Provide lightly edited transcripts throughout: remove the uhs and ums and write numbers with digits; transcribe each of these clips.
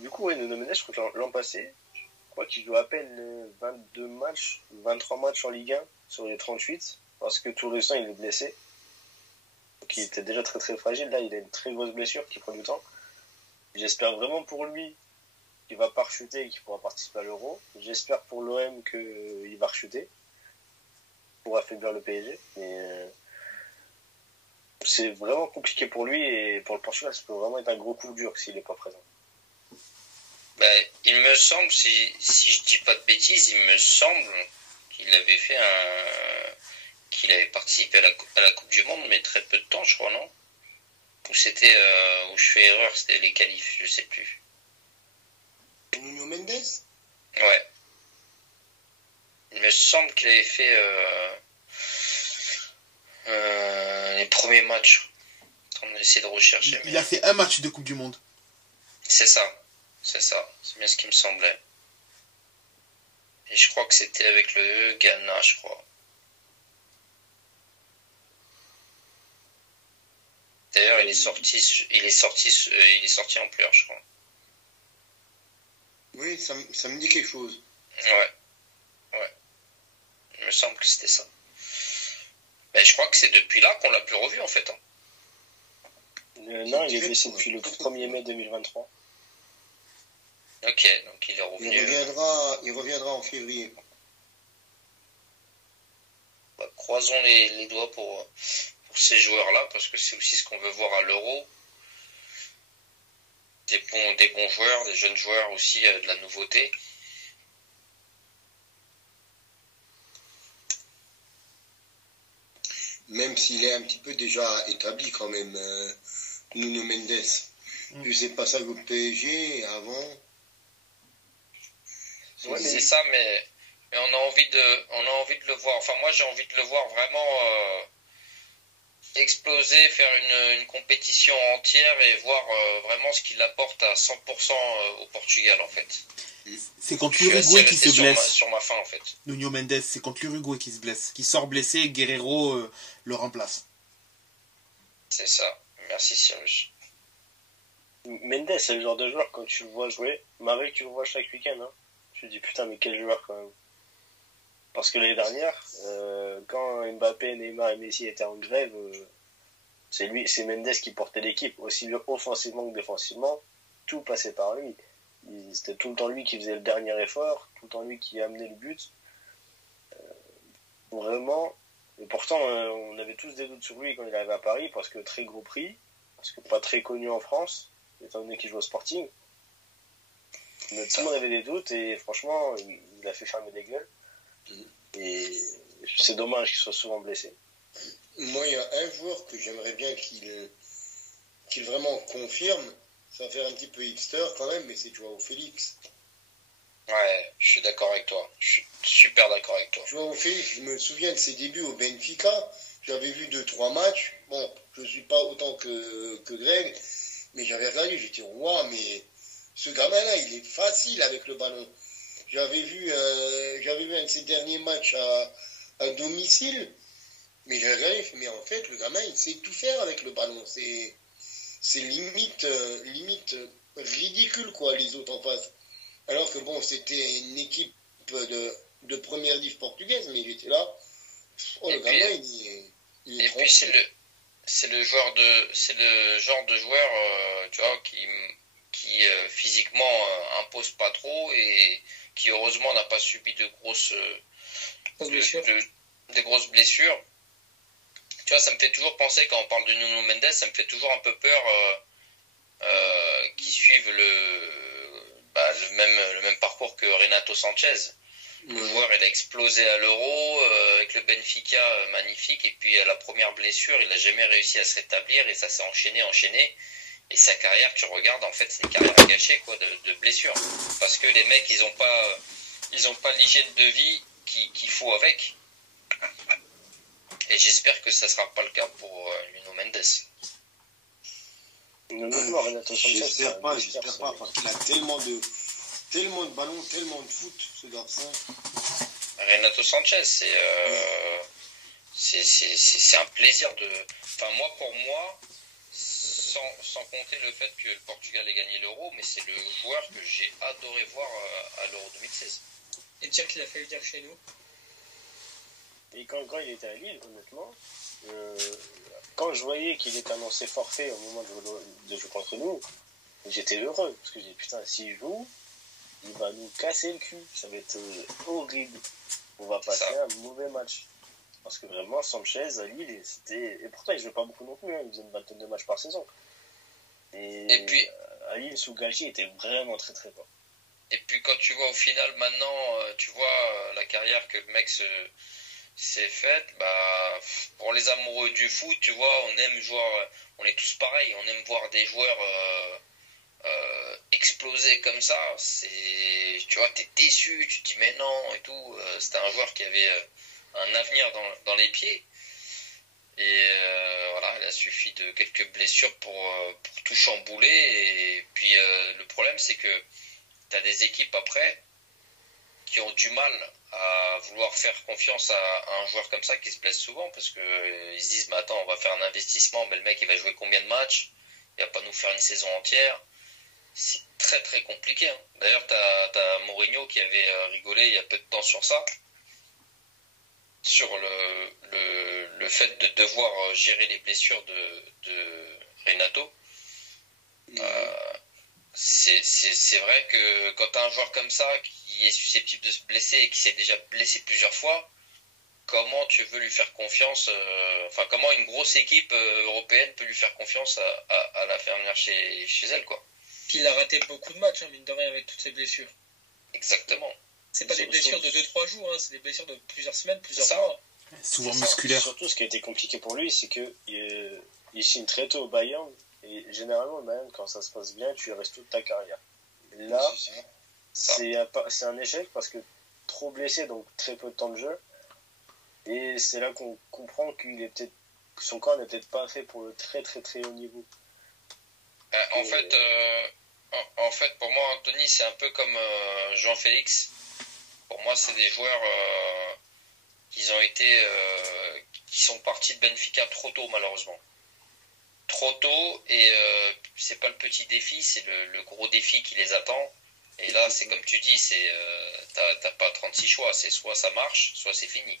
Du coup, ouais, Nuno Mendes, je crois que l'an passé, je crois qu'il joue à peine 22 matchs, 23 matchs en Ligue 1 sur les 38, parce que tout le temps, il est blessé. Donc il était déjà très très fragile. Là, il a une très grosse blessure qui prend du temps. J'espère vraiment pour lui qu'il va pas rechuter et qu'il pourra participer à l'Euro. J'espère pour l'OM qu'il va rechuter pour affaiblir le PSG. Mais c'est vraiment compliqué pour lui et pour le Portugal, ça peut vraiment être un gros coup dur s'il n'est pas présent. Ben, il me semble, si je dis pas de bêtises, il me semble qu'il avait qu'il avait participé à la Coupe du Monde, mais très peu de temps, je crois, non? Ou c'était, où je fais erreur, c'était les qualifs, je sais plus. Nuno Mendes? Ouais. Il me semble qu'il avait fait les premiers matchs. On a essayé de rechercher. Il a fait un match de Coupe du Monde. C'est ça. C'est bien ce qui me semblait. Et je crois que c'était avec le Ghana, je crois. D'ailleurs, il est sorti en pleurs, je crois. Oui, ça me dit quelque chose. Ouais. Il me semble que c'était ça. Mais je crois que c'est depuis là qu'on l'a plus revu, en fait. Non, il est blessé depuis le 1er mai 2023. Ok, donc il est revenu. Il reviendra en février. Bah, croisons les doigts pour ces joueurs-là, parce que c'est aussi ce qu'on veut voir à l'Euro. Des bons joueurs, des jeunes joueurs aussi, de la nouveauté. Même s'il est un petit peu déjà établi quand même, Nuno Mendes. Je sais pas ça au PSG avant. Ouais, c'est ça, mais on a envie de le voir. Enfin, moi, j'ai envie de le voir vraiment exploser, faire une compétition entière et voir vraiment ce qu'il apporte à 100% au Portugal, en fait. C'est contre l'Uruguay qui se blesse. Sur ma fin, en fait. Nuno Mendes, c'est contre l'Uruguay qui se blesse. Qui sort blessé et Guerreiro le remplace. C'est ça. Merci, Cyrus. Mendes, c'est le genre de joueur, quand tu le vois jouer, Marie, tu le vois chaque week-end, hein. Je me dis putain, mais quel joueur quand même. Parce que l'année dernière, quand Mbappé, Neymar et Messi étaient en grève, c'est Mendes qui portait l'équipe, aussi bien offensivement que défensivement, tout passait par lui. C'était tout le temps lui qui faisait le dernier effort, tout le temps lui qui amenait le but. Vraiment, et pourtant on avait tous des doutes sur lui quand il arrivait à Paris, parce que très gros prix, parce que pas très connu en France, étant donné qu'il joue au Sporting. Mais tout le monde avait des doutes et franchement, il a fait fermer des gueules. Et c'est dommage qu'il soit souvent blessé. Moi, il y a un joueur que j'aimerais bien qu'il vraiment confirme. Ça va faire un petit peu hipster quand même, mais c'est Joao Félix. Ouais, je suis d'accord avec toi. Je suis super d'accord avec toi. Joao Félix, je me souviens de ses débuts au Benfica. J'avais vu 2-3 matchs. Bon, je ne suis pas autant que Greg, mais j'avais regardé, j'étais waouh, mais ce gamin-là, il est facile avec le ballon. J'avais vu un de ses derniers matchs à domicile, mais j'ai regardé, mais en fait, le gamin, il sait tout faire avec le ballon. C'est limite ridicule, quoi, les autres en face. Alors que bon, c'était une équipe de première div portugaise, mais il était là. Oh, le gamin, il est et puis c'est le genre de joueur, tu vois, qui physiquement impose pas trop et qui heureusement n'a pas subi de grosses blessures. Tu vois, ça me fait toujours penser, quand on parle de Nuno Mendes, ça me fait toujours un peu peur qu'ils suivent le même parcours que Renato Sanchez. Le joueur, il a explosé à l'Euro avec le Benfica, magnifique, et puis à la première blessure, il n'a jamais réussi à se rétablir et ça s'est enchaîné. Et sa carrière, tu regardes, en fait, c'est une carrière gâchée, quoi, de blessures. Parce que les mecs, ils ont pas l'hygiène de vie qu'il faut avec. Et j'espère que ça sera pas le cas pour Nuno Mendes. J'espère pas, parce qu'il a tellement de ballons, tellement de foot, ce garçon. Renato Sanchez, C'est un plaisir de... Enfin, moi, pour moi, sans compter le fait que le Portugal ait gagné l'Euro, mais c'est le joueur que j'ai adoré voir à l'Euro 2016. Et dire qu'il a fallu dire chez nous. Et quand il était à Lille, honnêtement, quand je voyais qu'il était annoncé forfait au moment de jouer contre nous, j'étais heureux. Parce que j'ai dit, putain, s'il joue, il va nous casser le cul. Ça va être horrible. On va passer un mauvais match. Parce que vraiment, Sanchez à Lille, et pourtant, il ne joue pas beaucoup non plus. Hein. Il faisait une vingtaine de matchs par saison. Et puis, à Lille, sous Galtier, il était vraiment très très fort. Et puis, quand tu vois au final, maintenant, tu vois la carrière que le mec s'est faite, bah, pour les amoureux du foot, tu vois, on est tous pareils. On aime voir des joueurs exploser comme ça. Tu vois, t'es déçu, tu te dis mais non et tout. C'était un joueur qui avait un avenir dans les pieds. Et voilà, il a suffi de quelques blessures pour tout chambouler. Et puis le problème, c'est que tu as des équipes après qui ont du mal à vouloir faire confiance à un joueur comme ça qui se blesse souvent parce que ils se disent mais attends, on va faire un investissement, mais le mec il va jouer combien de matchs? Il va pas nous faire une saison entière. C'est très très compliqué. Hein. D'ailleurs, t'as Mourinho qui avait rigolé il y a peu de temps sur ça, sur le fait de devoir gérer les blessures de Renato. C'est vrai que quand tu as un joueur comme ça qui est susceptible de se blesser et qui s'est déjà blessé plusieurs fois, comment tu veux lui faire confiance comment une grosse équipe européenne peut lui faire confiance à la faire venir chez elle, quoi. Puis il a raté beaucoup de matchs, hein, mine de rien, avec toutes ces blessures. Exactement. C'est pas des blessures de 2-3 jours, hein, c'est des blessures de plusieurs semaines, plusieurs mois. Souvent musculaires. Surtout, ce qui a été compliqué pour lui, c'est qu'il signe très tôt au Bayern. Et généralement, le Bayern, quand ça se passe bien, tu y restes toute ta carrière. Là, c'est un échec parce que trop blessé, donc très peu de temps de jeu. Et c'est là qu'on comprend son corps n'est peut-être pas fait pour le très très très haut niveau. En fait, pour moi, Anthony, c'est un peu comme Jean-Félix. Pour moi, c'est des joueurs qui sont partis de Benfica trop tôt, malheureusement. Trop tôt, et c'est pas le petit défi, c'est le gros défi qui les attend. Et là, c'est comme tu dis, t'as pas 36 choix, c'est soit ça marche, soit c'est fini.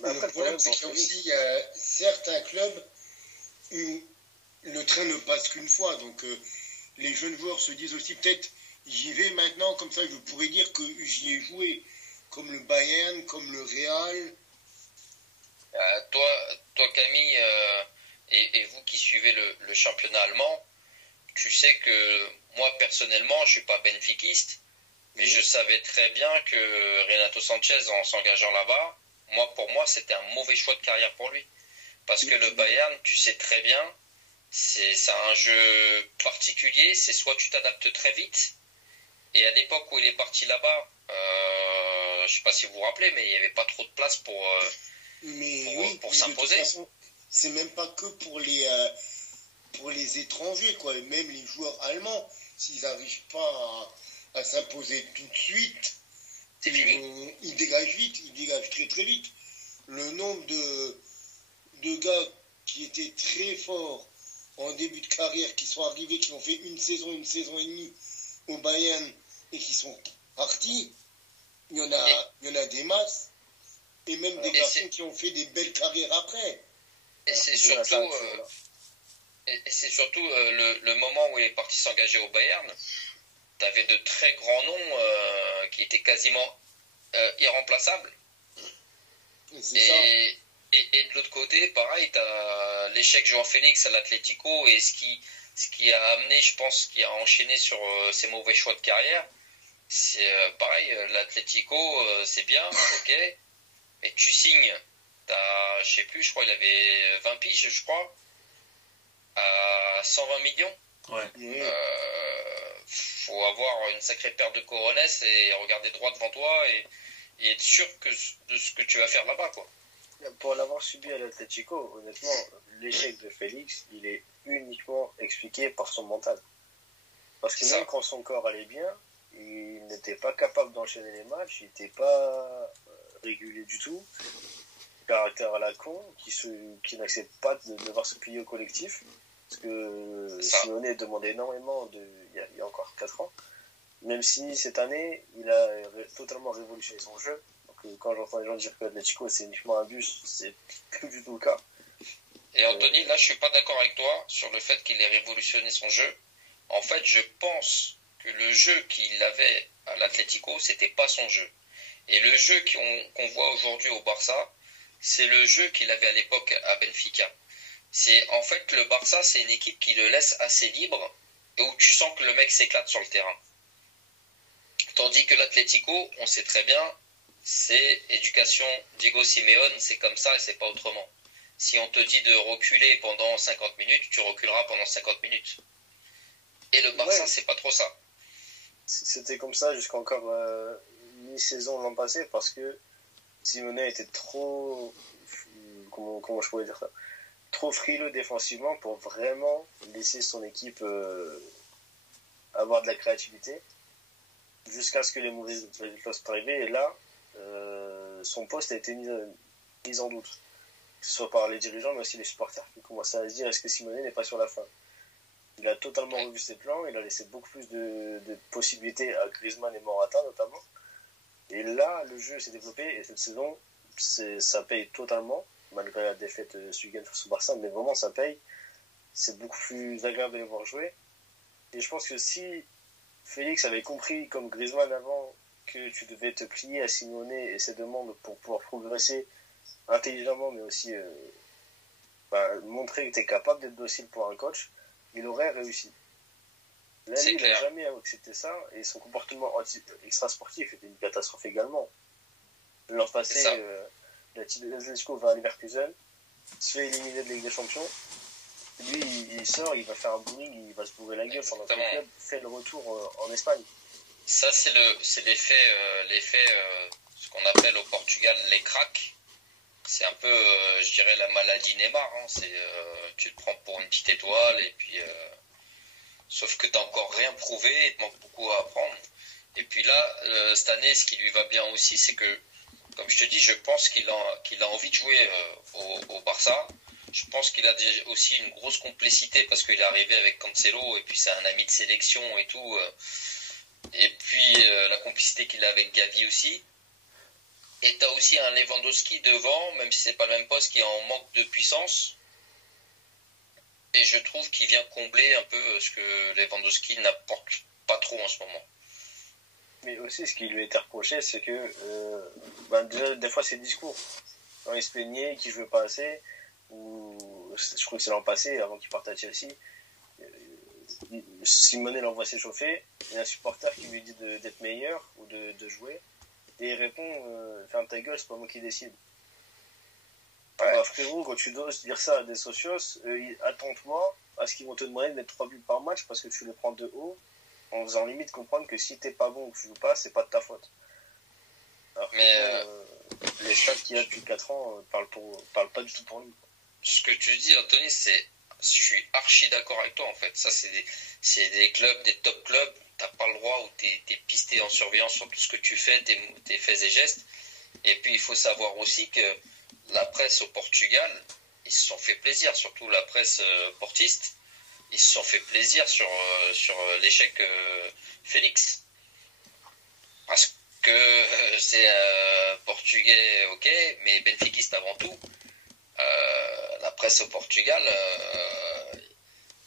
Le problème, c'est qu'il y a aussi certains clubs où le train ne passe qu'une fois. Donc, les jeunes joueurs se disent aussi, peut-être, j'y vais maintenant, comme ça, je pourrais dire que j'y ai joué. Comme le Bayern, comme le Real. Toi, Camille, et vous qui suivez le championnat allemand, tu sais que moi, personnellement, je suis pas benfiquiste, mais je savais très bien que Renato Sanchez, en s'engageant là-bas, pour moi, c'était un mauvais choix de carrière pour lui. Parce que le Bayern, tu sais très bien, c'est un jeu particulier, c'est soit tu t'adaptes très vite, et à l'époque où il est parti là-bas, je sais pas si vous vous rappelez, mais il n'y avait pas trop de place pour s'imposer. C'est même pas que pour les étrangers, quoi. Et même les joueurs allemands, s'ils n'arrivent pas à s'imposer tout de suite, ils dégagent vite, ils dégagent très très vite. Le nombre de gars qui étaient très forts en début de carrière, qui sont arrivés, qui ont fait une saison et demie au Bayern et qui sont partis, il y en a des masses, et même des garçons qui ont fait des belles carrières après. Et c'est surtout le moment où il est parti s'engager au Bayern, tu avais de très grands noms qui étaient quasiment irremplaçables. Et de l'autre côté, pareil, tu as l'échec João Félix à l'Atlético et ce qui a amené, je pense, qui a enchaîné sur ses mauvais choix de carrière. C'est pareil, l'Atlético, c'est bien, ok, et tu signes, je sais plus, je crois il avait 20 piges, je crois, à 120 millions. Ouais. Faut avoir une sacrée paire de cojones et regarder droit devant toi et être sûr de ce que tu vas faire là-bas, quoi. Pour l'avoir subi à l'Atlético, honnêtement, l'échec de Félix, il est uniquement expliqué par son mental. Parce que même quand son corps allait bien, il n'était pas capable d'enchaîner les matchs, il n'était pas régulier du tout. caractère à la con, qui n'accepte pas de devoir se plier au collectif. Parce que Simeone demandait énormément il y a encore 4 ans. Même si cette année, il a totalement révolutionné son jeu. Donc, quand j'entends les gens dire que l'Atlético c'est uniquement un bus, c'est plus du tout le cas. Et Anthony, là je suis pas d'accord avec toi sur le fait qu'il ait révolutionné son jeu. En fait, je pense que le jeu qu'il avait à l'Atlético, c'était pas son jeu. Et le jeu qu'on voit aujourd'hui au Barça, c'est le jeu qu'il avait à l'époque à Benfica. En fait, le Barça, c'est une équipe qui le laisse assez libre et où tu sens que le mec s'éclate sur le terrain. Tandis que l'Atlético, on sait très bien, c'est éducation Diego Simeone, c'est comme ça et c'est pas autrement. Si on te dit de reculer pendant 50 minutes, tu reculeras pendant 50 minutes. Et le Barça, c'est pas trop ça. C'était comme ça jusqu'à encore mi-saison l'an passé parce que Simeone était trop, comment je pourrais dire ça, trop frileux défensivement pour vraiment laisser son équipe avoir de la créativité jusqu'à ce que les mauvaises résultats soient arrivés. Et là, son poste a été mis en doute, que ce soit par les dirigeants mais aussi les supporters qui commençaient à se dire est-ce que Simeone n'est pas sur la fin. Il a totalement revu ses plans, il a laissé beaucoup plus de possibilités à Griezmann et Morata notamment. Et là, le jeu s'est développé et cette saison, ça paye totalement, malgré la défaite ce week-end face au Barça, mais vraiment ça paye. C'est beaucoup plus agréable de les voir jouer. Et je pense que si Félix avait compris, comme Griezmann avant, que tu devais te plier à Simeone et ses demandes pour pouvoir progresser intelligemment, mais aussi montrer que tu es capable d'être docile pour un coach, il aurait réussi. Là, il n'a jamais accepté ça et son comportement extra-sportif était une catastrophe également. L'an passé, l'Atlético va à Leverkusen, se fait éliminer de Ligue des Champions. Lui, il sort, il va faire un bowling, il va se bourrer la gueule pendant que le club fait le retour en Espagne. Ça, c'est l'effet, ce qu'on appelle au Portugal les cracks. C'est un peu, je dirais, la maladie Neymar. Hein. Tu te prends pour une petite étoile et puis, sauf que t'as encore rien prouvé, il te manque beaucoup à apprendre. Et puis là, cette année, ce qui lui va bien aussi, c'est que, comme je te dis, je pense qu'il a envie de jouer au Barça. Je pense qu'il a aussi une grosse complicité parce qu'il est arrivé avec Cancelo et puis c'est un ami de sélection et tout. Et puis la complicité qu'il a avec Gavi aussi. Et tu as aussi un Lewandowski devant, même si c'est pas le même poste, qui est en manque de puissance. Et je trouve qu'il vient combler un peu ce que Lewandowski n'apporte pas trop en ce moment. Mais aussi, ce qui lui a été reproché, c'est que déjà, des fois, ses discours. Quand il se plaignait qu'il ne jouait pas assez, ou je crois que c'est l'an passé, avant qu'il parte à Chelsea, Simeone l'envoie s'échauffer, il y a un supporter qui lui dit d'être meilleur ou de jouer. Et il répond ferme ta gueule, c'est pas moi qui décide. Ouais. Bah, frérot, quand tu dois dire ça à des socios, attends-toi à ce qu'ils vont te demander de mettre 3 buts par match parce que tu les prends de haut, en faisant limite comprendre que si t'es pas bon ou que tu joues pas, c'est pas de ta faute. Alors que les stats qu'il y a depuis 4 ans parlent pas du tout pour lui. Ce que tu dis, Anthony, je suis archi d'accord avec toi en fait. Ça, c'est des clubs, des top clubs. T'as pas le droit où t'es pisté en surveillance sur tout ce que tu fais, tes faits et gestes. Et puis il faut savoir aussi que la presse au Portugal, ils se sont fait plaisir, surtout la presse portiste, ils se sont fait plaisir sur l'échec Félix. Parce que c'est portugais, ok, mais benfiquiste avant tout. La presse au Portugal,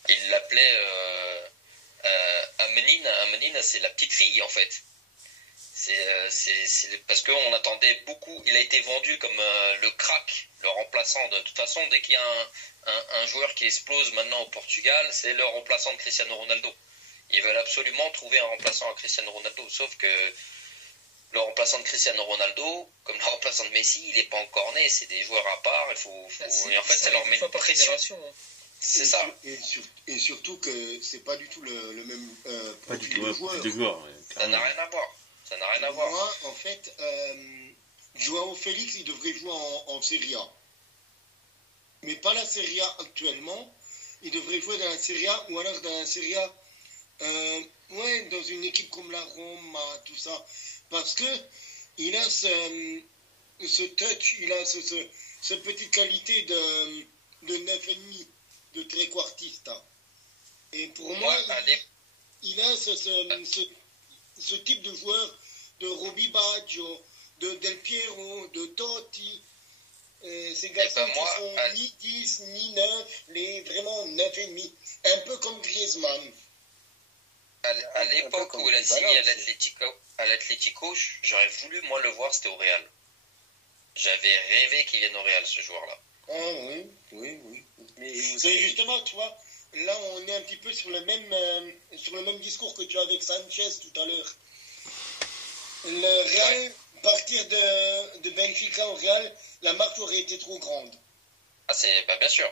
il l'appelait Amenina, c'est la petite fille en fait. C'est parce qu'on attendait beaucoup. Il a été vendu comme le crack, le remplaçant. De toute façon, dès qu'il y a un joueur qui explose maintenant au Portugal, c'est le remplaçant de Cristiano Ronaldo. Ils veulent absolument trouver un remplaçant à Cristiano Ronaldo, sauf que le remplaçant de Cristiano Ronaldo, comme le remplaçant de Messi, il n'est pas encore né. C'est des joueurs à part. Et en fait, ça leur met une pression. Hein. C'est ça. Et surtout que c'est pas du tout le même profil de joueur. Ça n'a rien à voir. Ça n'a rien à voir. Moi, en fait, Joao Félix, il devrait jouer en Serie A. Mais pas la Serie A actuellement. Il devrait jouer dans la Serie A ou alors dans la Serie A, dans une équipe comme la Roma, tout ça. Parce que il a ce touch, il a cette petite qualité de 9,5, de tréquartiste. Hein. Et pour moi, il a ce type de joueur de Robbie Baggio, de Del Piero, de Totti. Ces garçons qui sont ni 10, ni 9, vraiment 9,5. Un peu comme Griezmann. À l'époque où il a signé à l'Atlético, j'aurais voulu, moi, le voir, c'était au Real. J'avais rêvé qu'il vienne au Real, ce joueur-là. Ah oui. Mais justement, tu vois, là, on est un petit peu sur le même discours que tu as avec Sanchez tout à l'heure. Le Real, partir de Benfica au Real, la marque aurait été trop grande. Ah, bien sûr.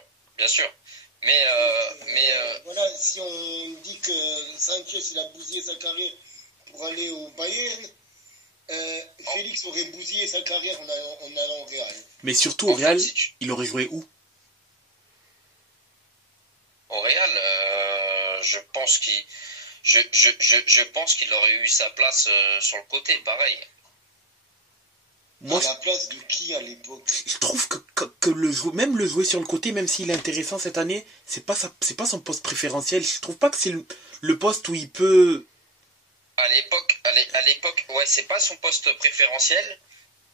Mais voilà, si on dit que Sanchez, il a bousillé sa carrière pour aller au Bayern, Félix aurait bousillé sa carrière en allant au Real. Mais surtout au Real, il aurait joué où? Au Real, je pense qu'il aurait eu sa place sur le côté, pareil. Moi, à la place de qui à l'époque? Je trouve que même le jouer sur le côté, même s'il est intéressant cette année, c'est pas son poste préférentiel. Je trouve pas que c'est le poste où il peut... À l'époque, ouais, c'est pas son poste préférentiel,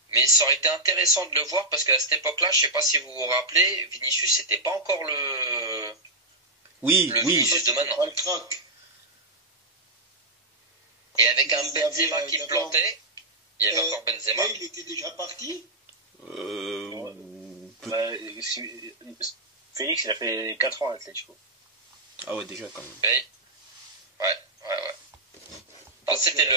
mais ça aurait été intéressant de le voir parce qu'à cette époque-là, je sais pas si vous vous rappelez, Vinicius, c'était pas encore le Vinicius de maintenant. Et avec un Benzema qui plantait, il y avait encore Benzema. Il était déjà parti. Félix, il a fait 4 ans à l'Atlético. Ah ouais, déjà quand même. Ouais. Ah, c'était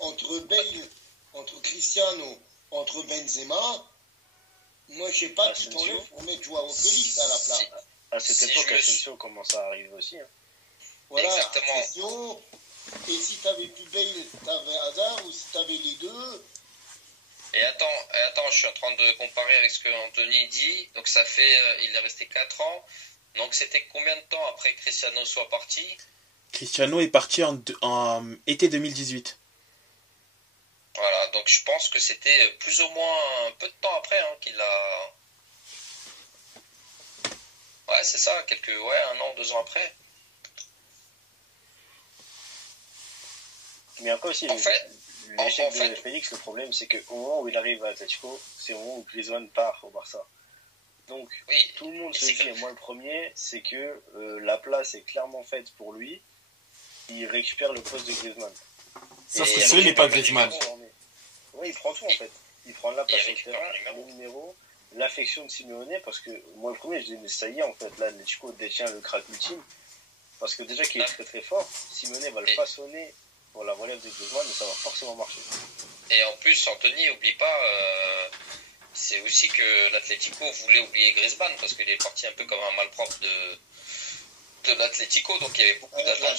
entre Bale, entre Cristiano, entre Benzema, moi je sais pas qui t'enlève pour mettre Joao Félix à la place. À cette époque, Asensio commence à arriver aussi. Hein. Voilà, exactement. Asensio, et si t'avais plus Bale, t'avais Hazard, ou si t'avais les deux... Et attends, je suis en train de comparer avec ce que Anthony dit. Donc ça fait, il est resté 4 ans. Donc c'était combien de temps après que Cristiano soit parti? Cristiano est parti en été 2018. Voilà, donc je pense que c'était plus ou moins un peu de temps après qu'il a... Ouais, c'est ça, 1 an, 2 ans après. Mais encore aussi, l'échec de Félix, le problème, c'est qu'au moment où il arrive à Atletico, c'est au moment où Griezmann part au Barça. Donc, tout le monde se dit, et moi le premier, c'est que la place est clairement faite pour lui. Il récupère le poste de Griezmann. Sauf que ce n'est pas Griezmann. Oui, il prend tout en fait. Il prend la place sur le terrain, le numéro, l'affection de Simeone, parce que moi le premier, je dis, mais ça y est, en fait, là, Atletico détient le crack ultime. Parce que déjà qu'il est très très fort, Simeone va le façonner pour la relève de Griezmann, mais ça va forcément marcher. Et en plus, Anthony, oublie pas, c'est aussi que l'Atlético voulait oublier Griezmann, parce qu'il est parti un peu comme un malpropre de l'Atlético, donc il y avait beaucoup d'attentes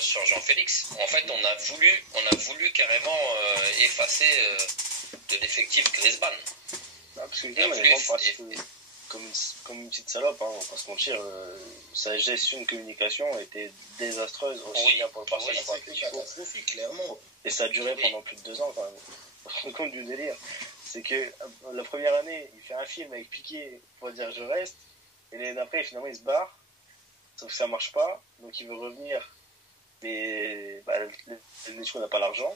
sur Jean-Félix. En fait, on a voulu carrément effacer de l'effectif Griezmann. Parce que Griezmann est vraiment comme une petite salope, hein, on va pas se mentir. Sa gestion de communication était désastreuse aussi bien pour le Barça que pour l'Atlético. Catastrophique, clairement. Et ça a duré pendant plus de 2 ans quand même. On se rend compte du délire. C'est que la première année, il fait un film avec Piqué pour dire je reste. Et l'année d'après, finalement, il se barre. Sauf que ça marche pas. Donc il veut revenir. Mais l'Atlético n'a pas l'argent.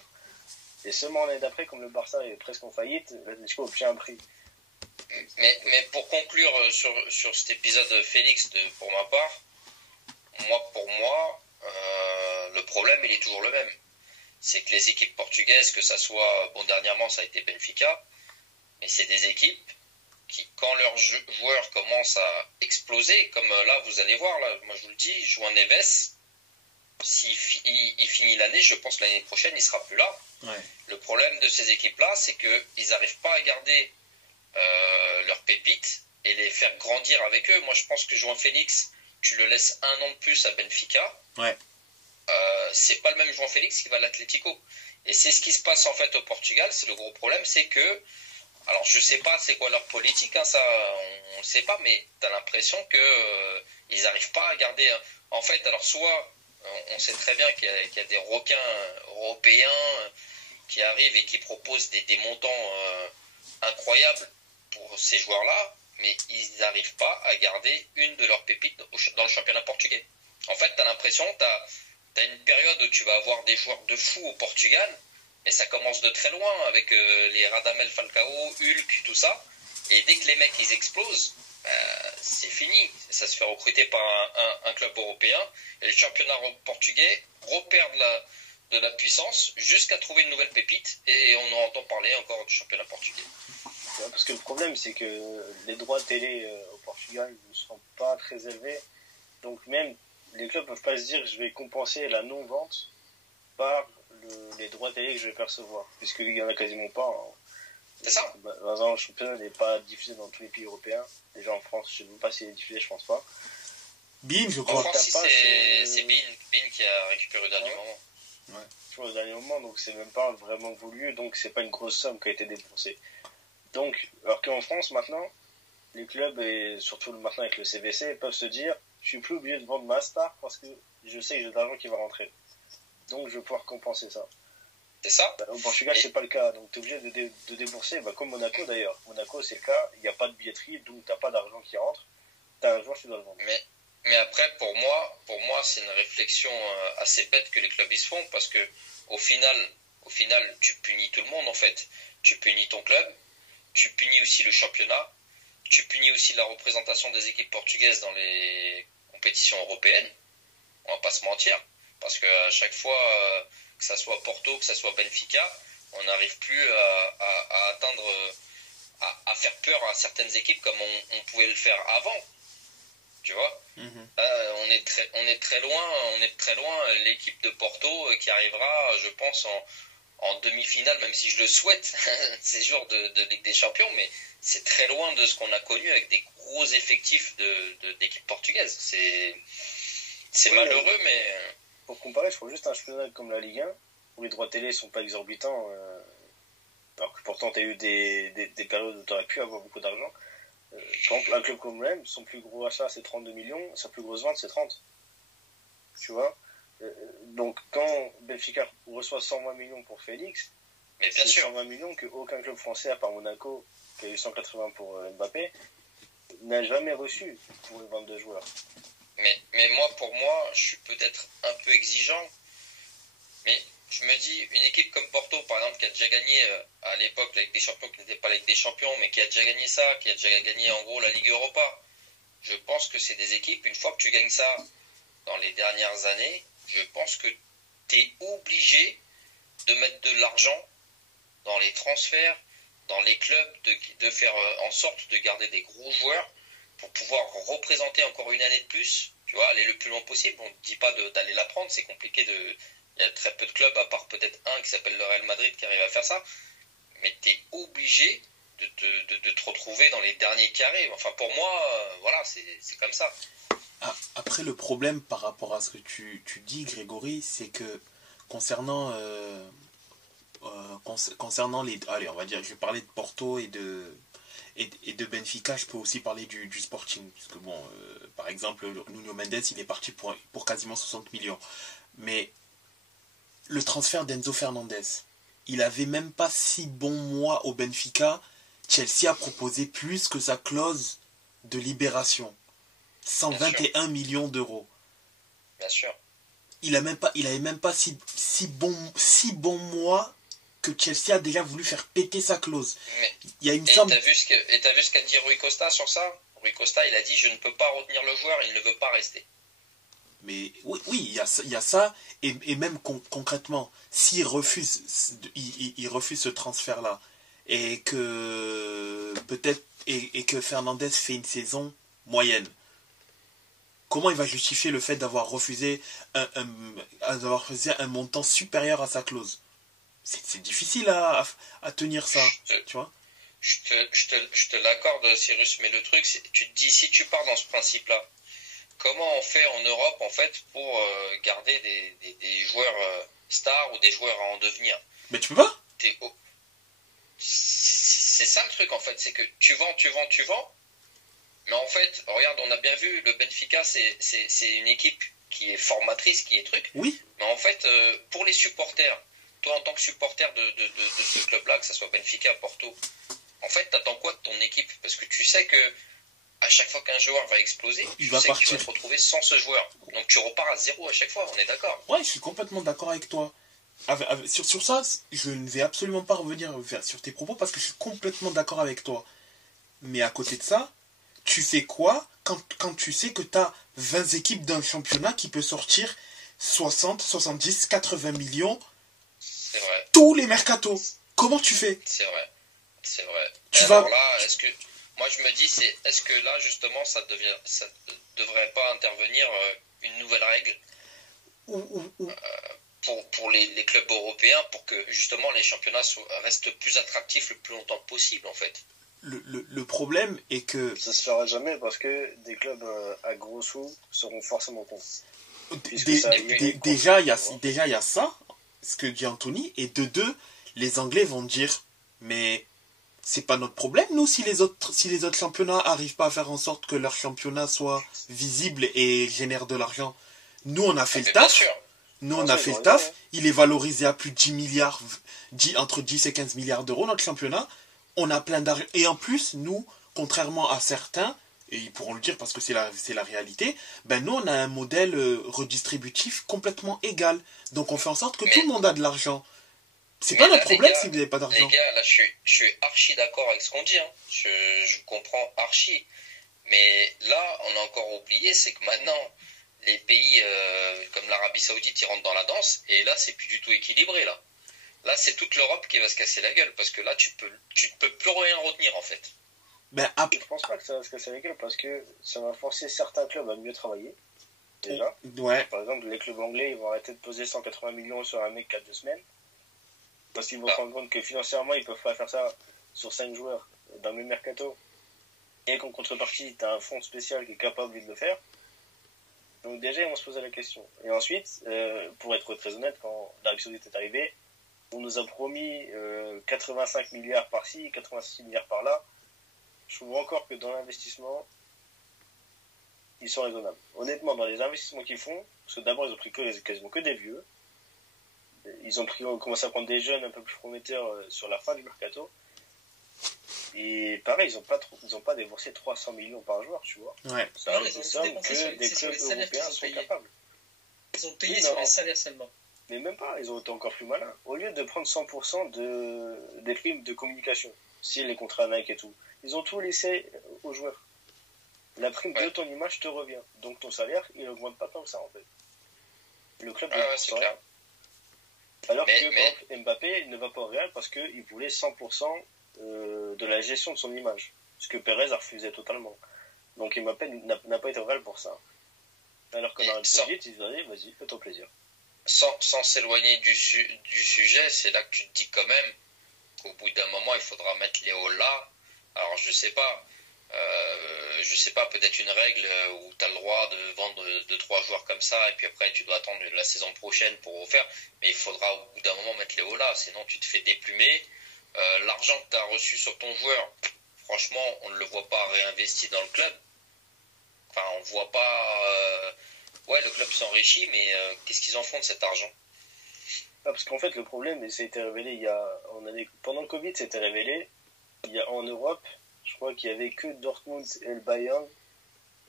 Et seulement l'année d'après, comme le Barça est presque en faillite, l'Atlético obtient un prix. Mais pour conclure sur cet épisode Félix, pour ma part, pour moi, le problème, il est toujours le même. C'est que les équipes portugaises, que ça soit, dernièrement, ça a été Benfica, mais c'est des équipes qui, quand leurs joueurs commencent à exploser, comme là, vous allez voir, là, moi je vous le dis, João Neves, s'il finit l'année, je pense que l'année prochaine, il sera plus là. Ouais. Le problème de ces équipes-là, c'est qu'ils n'arrivent pas à garder leurs pépites et les faire grandir avec eux. Moi, je pense que João Félix, tu le laisses 1 an de plus à Benfica. Ouais. C'est pas le même João Félix qui va à l'Atlético. Et c'est ce qui se passe en fait au Portugal. C'est le gros problème, c'est que, alors je sais pas c'est quoi leur politique, hein, ça on ne sait pas, mais tu as l'impression que ils n'arrivent pas à garder. En fait, alors soit on sait très bien qu'il y a des requins européens qui arrivent et qui proposent des montants incroyable pour ces joueurs-là, mais ils n'arrivent pas à garder une de leurs pépites dans le championnat portugais. En fait, tu as l'impression, tu as une période où tu vas avoir des joueurs de fou au Portugal, et ça commence de très loin avec les Radamel Falcao, Hulk, tout ça, et dès que les mecs ils explosent, c'est fini. Ça se fait recruter par un club européen, et le championnat portugais repère de la puissance jusqu'à trouver une nouvelle pépite, et on en entend parler encore du championnat portugais. Parce que le problème, c'est que les droits télé au Portugal ne sont pas très élevés. Donc même, les clubs ne peuvent pas se dire je vais compenser la non-vente par les droits télé que je vais percevoir. Puisqu'il n'y en a quasiment pas. Hein. C'est ça. Par exemple, le championnat n'est pas diffusé dans tous les pays européens. Déjà en France, je ne sais même pas s'il est diffusé, je pense pas. Bein, je crois. En France, c'est Bein qui a récupéré au dernier moment. Ouais. Toujours au dernier moment, donc c'est même pas vraiment voulu, donc c'est pas une grosse somme qui a été dépensée. Donc, alors qu'en France, maintenant, les clubs, et surtout maintenant avec le CVC, peuvent se dire, je suis plus obligé de vendre ma star parce que je sais que j'ai de l'argent qui va rentrer. Donc, je vais pouvoir compenser ça. C'est ça. Au Portugal, c'est pas le cas. Donc, tu es obligé de débourser, comme Monaco d'ailleurs. Monaco, c'est le cas, il n'y a pas de billetterie, donc tu n'as pas d'argent qui rentre. Tu as un joueur, tu dois le vendre. Mais après, pour moi, c'est une réflexion assez bête que les clubs ils se font, parce que au final, tu punis tout le monde en fait. Tu punis ton club, tu punis aussi le championnat, tu punis aussi la représentation des équipes portugaises dans les compétitions européennes. On va pas se mentir, parce qu'à chaque fois, que ça soit Porto, que ça soit Benfica, on n'arrive plus à atteindre, à faire peur à certaines équipes comme on pouvait le faire avant. Tu vois, on est très loin. L'équipe de Porto qui arrivera, je pense, en demi-finale, même si je le souhaite, ces jours de Ligue des Champions, mais c'est très loin de ce qu'on a connu avec des gros effectifs d'équipes portugaises. C'est malheureux, mais... Pour comparer, je trouve juste un championnat comme la Ligue 1, où les droits télé ne sont pas exorbitants, alors que pourtant tu as eu des périodes où tu aurais pu avoir beaucoup d'argent. Par exemple, un club comme Rennes, son plus gros achat c'est 32 millions, sa plus grosse vente c'est 30. Tu vois, donc quand Benfica reçoit 120 millions pour Félix, c'est 120 millions qu'aucun club français, à part Monaco, qui a eu 180 pour Mbappé, n'a jamais reçu pour une vente de joueurs. Mais moi, pour moi, je suis peut-être un peu exigeant, mais je me dis, une équipe comme Porto, par exemple, qui a déjà gagné à l'époque la Ligue des Champions, qui n'était pas la Ligue des Champions, mais qui a déjà gagné ça, qui a déjà gagné en gros la Ligue Europa, je pense que c'est des équipes, une fois que tu gagnes ça dans les dernières années, je pense que tu es obligé de mettre de l'argent dans les transferts, dans les clubs, de faire en sorte de garder des gros joueurs pour pouvoir représenter encore une année de plus, tu vois, aller le plus loin possible. On ne dit pas d'aller la prendre, c'est compliqué il y a très peu de clubs, à part peut-être un qui s'appelle le Real Madrid qui arrive à faire ça, mais tu es obligé de te retrouver dans les derniers carrés. Enfin, pour moi, voilà, c'est comme ça. Après, le problème par rapport à ce que tu dis, Grégory, c'est que concernant les... Allez, on va dire, je vais parler de Porto et de Benfica, je peux aussi parler du Sporting. Parce que bon, par exemple, Nuno Mendes, il est parti pour quasiment 60 millions. Mais le transfert d'Enzo Fernandez, il avait même pas 6 bons mois au Benfica. Chelsea a proposé plus que sa clause de libération. 121 millions d'euros. Bien sûr. Il avait même pas 6 bons mois que Chelsea a déjà voulu faire péter sa clause. Il y a une somme... T'as vu ce qu'a dit Rui Costa sur ça? Rui Costa, il a dit, je ne peux pas retenir le joueur, il ne veut pas rester. Mais oui, il y a ça, et même concrètement, s'il refuse, il refuse ce transfert-là, et que peut-être et que Fernandez fait une saison moyenne, comment il va justifier le fait d'avoir refusé un montant supérieur à sa clause? C'est difficile à tenir ça, tu vois. Je te l'accorde, Cyrus, mais le truc, c'est tu te dis, si tu pars dans ce principe-là, comment on fait en Europe, en fait, pour garder des joueurs stars ou des joueurs à en devenir? Mais tu peux pas. C'est ça le truc, en fait, c'est que tu vends, mais en fait, regarde, on a bien vu, le Benfica, c'est une équipe qui est formatrice, qui est truc. Oui. Mais en fait, pour les supporters, toi, en tant que supporter de ce club-là, que ce soit Benfica, Porto, En fait, t'attends quoi de ton équipe? Parce que tu sais que à chaque fois qu'un joueur va exploser, Il tu va sais que tu partir. vas te retrouver sans ce joueur. Donc tu repars à zéro à chaque fois, on est d'accord? Ouais, je suis complètement d'accord avec toi. Sur ça, je ne vais absolument pas revenir sur tes propos parce que je suis complètement d'accord avec toi. Mais à côté de ça, tu fais quoi quand tu sais que tu as 20 équipes d'un championnat qui peut sortir 60, 70, 80 millions C'est vrai, tous les mercatos? Comment tu fais? c'est vrai, c'est vrai. Tu Alors vas... là, moi je me dis, est-ce que là justement ça devrait pas intervenir une nouvelle règle ou- pour les clubs européens pour que justement les championnats restent plus attractifs le plus longtemps possible en fait. le problème est que Ça se fera jamais parce que des clubs à gros sous seront forcément contre. déjà il y a ça, ce que dit Anthony, et de deux, les Anglais vont dire mais c'est pas notre problème, nous, si les autres championnats arrivent pas à faire en sorte que leur championnat soit visible et génère de l'argent. Nous, on a fait le Bien taf. sûr. Nous, on a fait le taf. Il est valorisé à plus de 10 milliards, entre 10 et 15 milliards d'euros, notre championnat. On a plein d'argent. Et en plus, nous, contrairement à certains, et ils pourront le dire parce que c'est la réalité, ben nous, on a un modèle redistributif complètement égal. Donc, on fait en sorte que tout le monde a de l'argent. C'est pas notre problème si vous n'avez pas d'argent. Les gars, là, je suis archi d'accord avec ce qu'on dit. Hein. Je comprends archi. Mais là, on a encore oublié, c'est que maintenant, les pays comme l'Arabie Saoudite, ils rentrent dans la danse. Et là, c'est plus du tout équilibré, là. Là, c'est toute l'Europe qui va se casser la gueule. Parce que là, tu ne peux plus rien retenir, en fait. Je pense pas que ça va se casser la gueule parce que ça va forcer certains clubs à mieux travailler. Déjà. Ouais. Par exemple, les clubs anglais, ils vont arrêter de peser 180 millions sur un mec 4-2 semaines. Parce qu'ils vont se rendre compte que financièrement, ils peuvent pas faire ça sur 5 joueurs dans le même mercato. Et qu'en contrepartie, tu as un fonds spécial qui est capable de le faire. Donc déjà, ils vont se poser la question. Et ensuite, pour être très honnête, quand l'Arabie Saoudite est arrivée, on nous a promis 85 milliards par-ci, 86 milliards par-là. Je trouve encore que dans l'investissement, ils sont raisonnables. Honnêtement, dans les investissements qu'ils font, parce que d'abord, ils ont pris quasiment que des vieux. Ils ont commencé à prendre des jeunes un peu plus prometteurs sur la fin du mercato. Et pareil, ils ont pas déboursé 300 millions par joueur, tu vois. Ouais. Ça reste des sommes que des clubs européens sont capables. Ils ont payé sur les salaires seulement. Mais même pas, ils ont été encore plus malins. Au lieu de prendre 100% des primes de communication, si les contrats Nike et tout, ils ont tout laissé aux joueurs. La prime de ton image te revient. Donc ton salaire, il augmente pas tant que ça en fait. Le club c'est clair. Alors que par exemple, Mbappé ne va pas au Real parce qu'il voulait 100% de la gestion de son image. Ce que Perez a refusé totalement. Donc Mbappé n'a pas été au Real pour ça. Alors qu'en Arabie Saoudite, ils ont dit vas-y, fais-toi plaisir. Sans s'éloigner du sujet, c'est là que tu te dis quand même qu'au bout d'un moment, il faudra mettre les hauts là. Alors je sais pas, peut-être une règle où tu as le droit de vendre 2-3 joueurs comme ça, et puis après tu dois attendre la saison prochaine pour refaire, mais il faudra au bout d'un moment mettre les hauts là, sinon tu te fais déplumer. L'argent que tu as reçu sur ton joueur, franchement, on ne le voit pas réinvesti dans le club. Enfin, on voit pas... Ouais, le club s'enrichit, mais qu'est-ce qu'ils en font de cet argent? Parce qu'en fait, le problème, et ça a été révélé pendant le Covid, ça a été révélé, en Europe, je crois qu'il n'y avait que Dortmund et le Bayern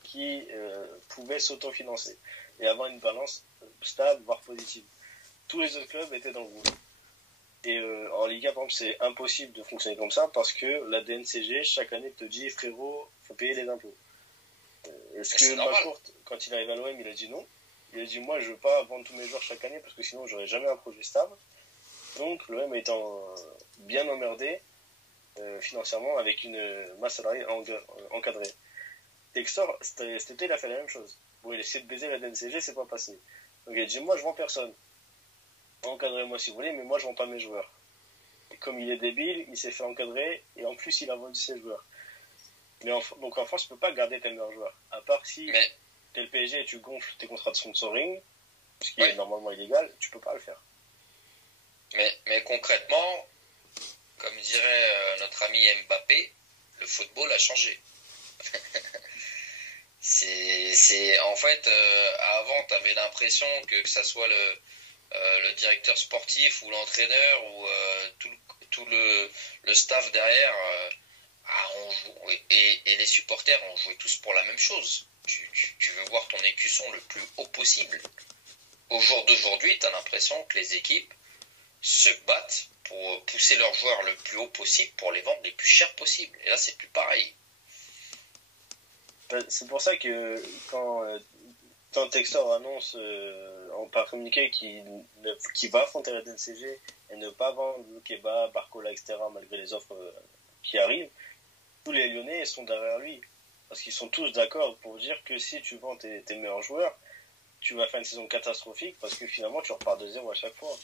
qui pouvaient s'autofinancer et avoir une balance stable, voire positive. Tous les autres clubs étaient dans le rouge. Et en Liga, par exemple, c'est impossible de fonctionner comme ça parce que la DNCG, chaque année, te dit, frérot, faut payer les impôts. Est-ce que Lacourt, quand il arrive à l'OM, il a dit non? Il a dit, moi, je veux pas vendre tous mes joueurs chaque année parce que sinon, j'aurais jamais un projet stable. Donc, l'OM étant bien emmerdé financièrement avec une masse salariale encadrée. Textor, cet été, il a fait la même chose. Bon, il a essayé de baiser la DNCG, c'est pas passé. Donc, il a dit, moi, je vends personne. Encadrez-moi si vous voulez, mais moi, je vends pas mes joueurs. Et comme il est débile, il s'est fait encadrer et en plus, il a vendu ses joueurs. Donc en France, tu peux pas garder tes meilleurs joueurs. À part si t'es le PSG et tu gonfles tes contrats de sponsoring, ce qui est normalement illégal, tu peux pas le faire. Mais concrètement, comme dirait notre ami Mbappé, le football a changé. c'est en fait, avant, tu avais l'impression que ça soit le directeur sportif ou l'entraîneur ou tout le staff derrière et les supporters ont joué tous pour la même chose. Tu veux voir ton écusson le plus haut possible. Au jour d'aujourd'hui, tu as l'impression que les équipes se battent pour pousser leurs joueurs le plus haut possible pour les vendre les plus chers possible. Et là, c'est plus pareil. C'est pour ça que quand Textor annonce par communiqué qu'il va affronter la DNCG et ne pas vendre Lukeba, Barcola, etc., malgré les offres qui arrivent, tous les Lyonnais sont derrière lui. Parce qu'ils sont tous d'accord pour dire que si tu vends tes meilleurs joueurs, tu vas faire une saison catastrophique parce que finalement tu repars de zéro à chaque fois.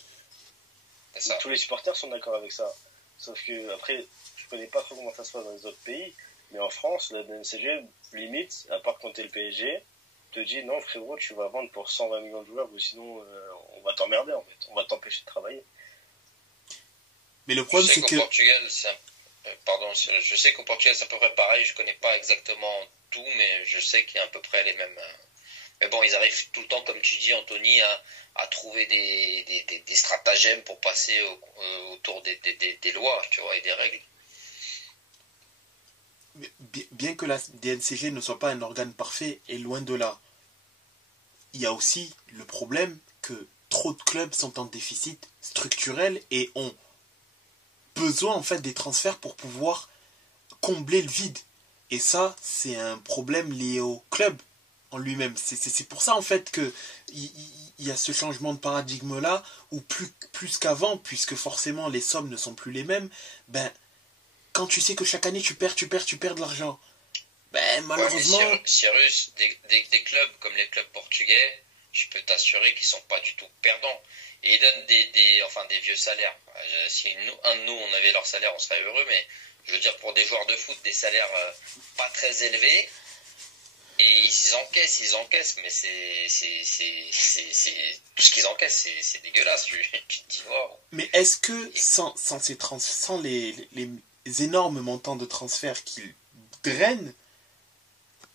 C'est ça. Tous les supporters sont d'accord avec ça. Sauf que après, je connais pas trop comment ça se passe dans les autres pays, mais en France, la DNCG, limite, à part quand t'es le PSG, te dit non frérot, tu vas vendre pour 120 millions de joueurs ou sinon on va t'emmerder en fait, on va t'empêcher de travailler. Mais le problème c'est que Portugal, je sais qu'au Portugal c'est à peu près pareil, je connais pas exactement tout, mais je sais qu'il y a à peu près les mêmes. Mais bon, ils arrivent tout le temps, comme tu dis, Anthony, à trouver des stratagèmes pour passer autour des lois, tu vois, et des règles. Bien que la DNCG ne soit pas un organe parfait, et loin de là, il y a aussi le problème que trop de clubs sont en déficit structurel et ont besoin en fait des transferts pour pouvoir combler le vide. Et ça, c'est un problème lié au club en lui-même. C'est pour ça en fait que il y a ce changement de paradigme là, où plus qu'avant, puisque forcément les sommes ne sont plus les mêmes, quand tu sais que chaque année tu perds de l'argent, malheureusement... Ouais, Cyrus, des clubs comme les clubs portugais, je peux t'assurer qu'ils sont pas du tout perdants. Et ils donnent des vieux salaires. Si un de nous, on avait leur salaire, on serait heureux, mais je veux dire, pour des joueurs de foot, des salaires pas très élevés, et ils encaissent, mais c'est tout ce qu'ils encaissent, c'est dégueulasse. Tu te dis, wow. Mais est-ce que sans les énormes montants de transferts qu'ils drainent,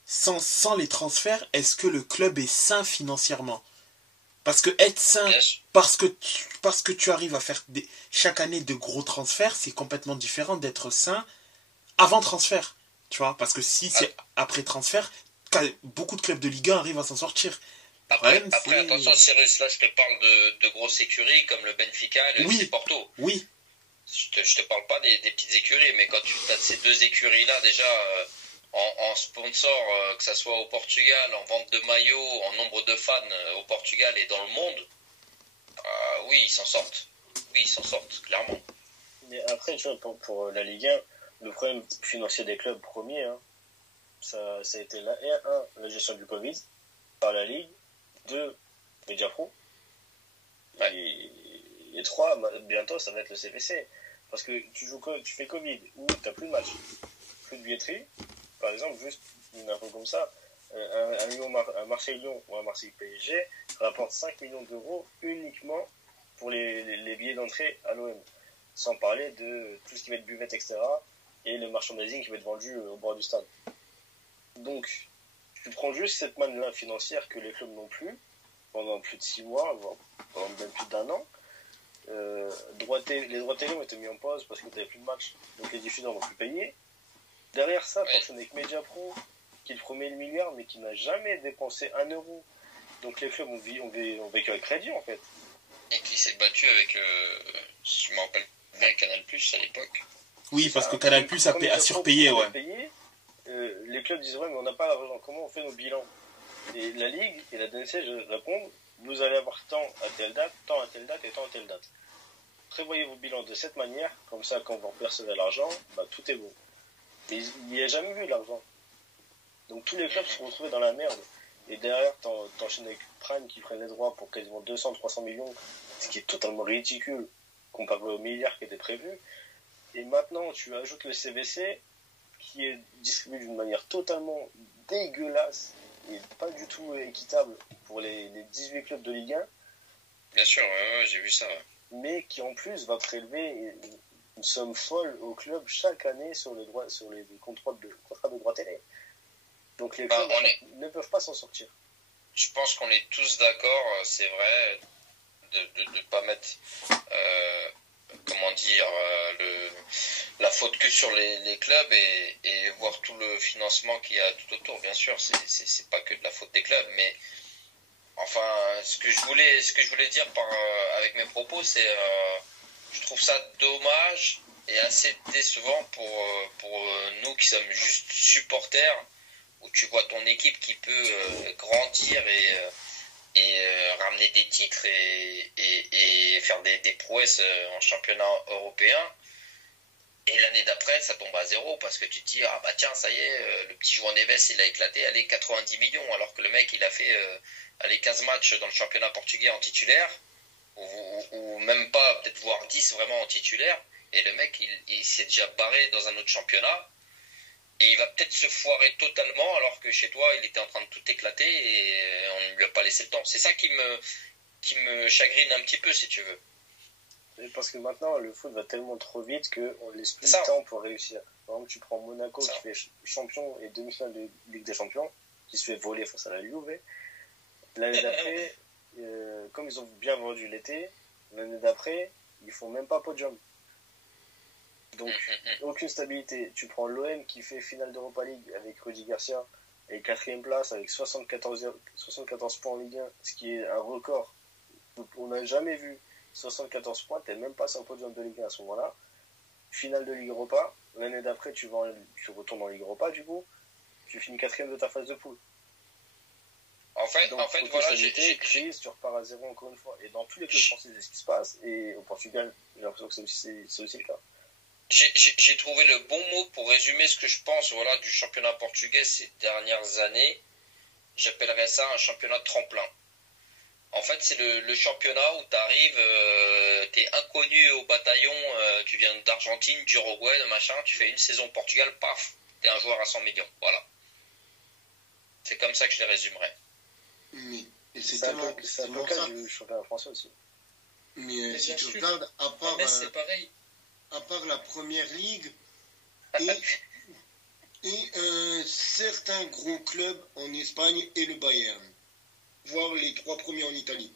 sans les transferts, est-ce que le club est sain financièrement? Parce que être sain, parce que tu arrives à faire chaque année de gros transferts, c'est complètement différent d'être sain avant transfert. Tu vois, parce que si c'est après transfert, beaucoup de clubs de Ligue 1 arrivent à s'en sortir. Après attention Cyrus, là je te parle de grosses écuries comme le Benfica et le FC Porto. Oui. Je te parle pas des petites écuries, mais quand tu as ces deux écuries-là déjà en sponsor, que ça soit au Portugal, en vente de maillots, en nombre de fans au Portugal et dans le monde, oui, ils s'en sortent. Oui, ils s'en sortent, clairement. Mais après, tu vois, pour la Ligue 1, le problème financier des clubs premier, ça a été la gestion du Covid par la Ligue, 2, Mediapro, et 3, bientôt, ça va être le CVC. Parce que tu fais Covid, ou tu n'as plus de match, plus de billetterie. Par exemple, juste une info comme ça, un Marseille-Lyon ou un Marseille-PSG rapporte 5 millions d'euros uniquement pour les billets d'entrée à l'OM. Sans parler de tout ce qui va être buvette, etc. et le merchandising qui va être vendu au bord du stade. Donc, tu prends juste cette manne-là financière que les clubs n'ont plus pendant plus de 6 mois, voire pendant même plus d'1 an. Les droits télé ont été mis en pause parce que tu n'avais plus de match, donc les diffuseurs n'ont plus payé. Derrière ça, t'enchaînes avec Mediapro, qui te promet le milliard, mais qui n'a jamais dépensé 1 euro. Donc les clubs ont vécu avec crédit, en fait. Et qui s'est battu avec, si je me rappelle bien, Canal+ à l'époque. Oui, parce que Canal+ a surpayé, ouais. Les clubs disent, ouais, mais on n'a pas l'argent, comment on fait nos bilans? Et la Ligue et la DNC répondent, vous allez avoir tant à telle date, tant à telle date et tant à telle date. Prévoyez vos bilans de cette manière, comme ça, quand vous percevez l'argent, tout est bon. Mais il n'y a jamais vu l'argent. Donc tous les clubs se sont retrouvés dans la merde. Et derrière, t'enchaînes avec Prime qui prennent les droits pour quasiment 200-300 millions, ce qui est totalement ridicule comparé aux milliards qui étaient prévus. Et maintenant, tu ajoutes le CVC qui est distribué d'une manière totalement dégueulasse et pas du tout équitable pour les 18 clubs de Ligue 1. Bien sûr, ouais, j'ai vu ça. Ouais. Mais qui en plus va prélever une somme folle au club chaque année sur les contrats de droits télé. Donc les clubs ne peuvent pas s'en sortir. Je pense qu'on est tous d'accord, c'est vrai. de pas mettre, comment dire, la faute que sur les clubs et voir tout le financement qu'il y a tout autour. Bien sûr, c'est pas que de la faute des clubs, mais enfin, ce que je voulais dire avec mes propos, c'est je trouve ça dommage et assez décevant pour nous qui sommes juste supporters, où tu vois ton équipe qui peut grandir et ramener des titres et faire des prouesses en championnat européen. Et l'année d'après, ça tombe à zéro parce que tu te dis, ah bah tiens, ça y est, le petit João Neves, il a éclaté, allez, 90 millions, alors que le mec, il a fait 15 matchs dans le championnat portugais en titulaire, ou même pas, peut-être voire 10 vraiment en titulaire, et le mec, il s'est déjà barré dans un autre championnat, et il va peut-être se foirer totalement, alors que chez toi, il était en train de tout éclater, et on ne lui a pas laissé le temps. C'est ça qui me chagrine un petit peu, si tu veux. Parce que maintenant, le foot va tellement trop vite qu'on ne laisse plus le temps pour réussir. Par exemple, tu prends Monaco qui fait champion et demi-finale de Ligue des Champions, qui se fait voler face à la Juve. L'année d'après, comme ils ont bien vendu l'été, l'année d'après, ils font même pas podium. Donc, aucune stabilité. Tu prends l'OM qui fait finale d'Europa League avec Rudy Garcia, et 4ème place avec 74 points en Ligue 1, ce qui est un record. On n'a jamais vu 74 points, t'es même pas sur le podium de Ligue 1 à ce moment-là. Finale de Ligue Europa, l'année d'après tu retournes en Ligue Europa, du coup, tu finis 4ème de ta phase de poule. En fait, voilà, crise, tu repars à zéro encore une fois. Et dans tous les clubs français, c'est ce qui se passe. Et au Portugal, j'ai l'impression que c'est aussi le cas. J'ai trouvé le bon mot pour résumer ce que je pense, voilà, du championnat portugais ces dernières années. J'appellerais ça un championnat tremplin. En fait, c'est le championnat où tu arrives, tu es inconnu au bataillon, tu viens d'Argentine, d'Uruguay, de machin, tu fais une saison au Portugal, paf, tu es un joueur à 100 millions. Voilà. C'est comme ça que je les résumerais. Mais c'est un peu le cas du championnat français aussi. Mais si tu regardes, à part, c'est pareil. À part la première ligue et certains gros clubs en Espagne et le Bayern, voire les 3 premiers en Italie.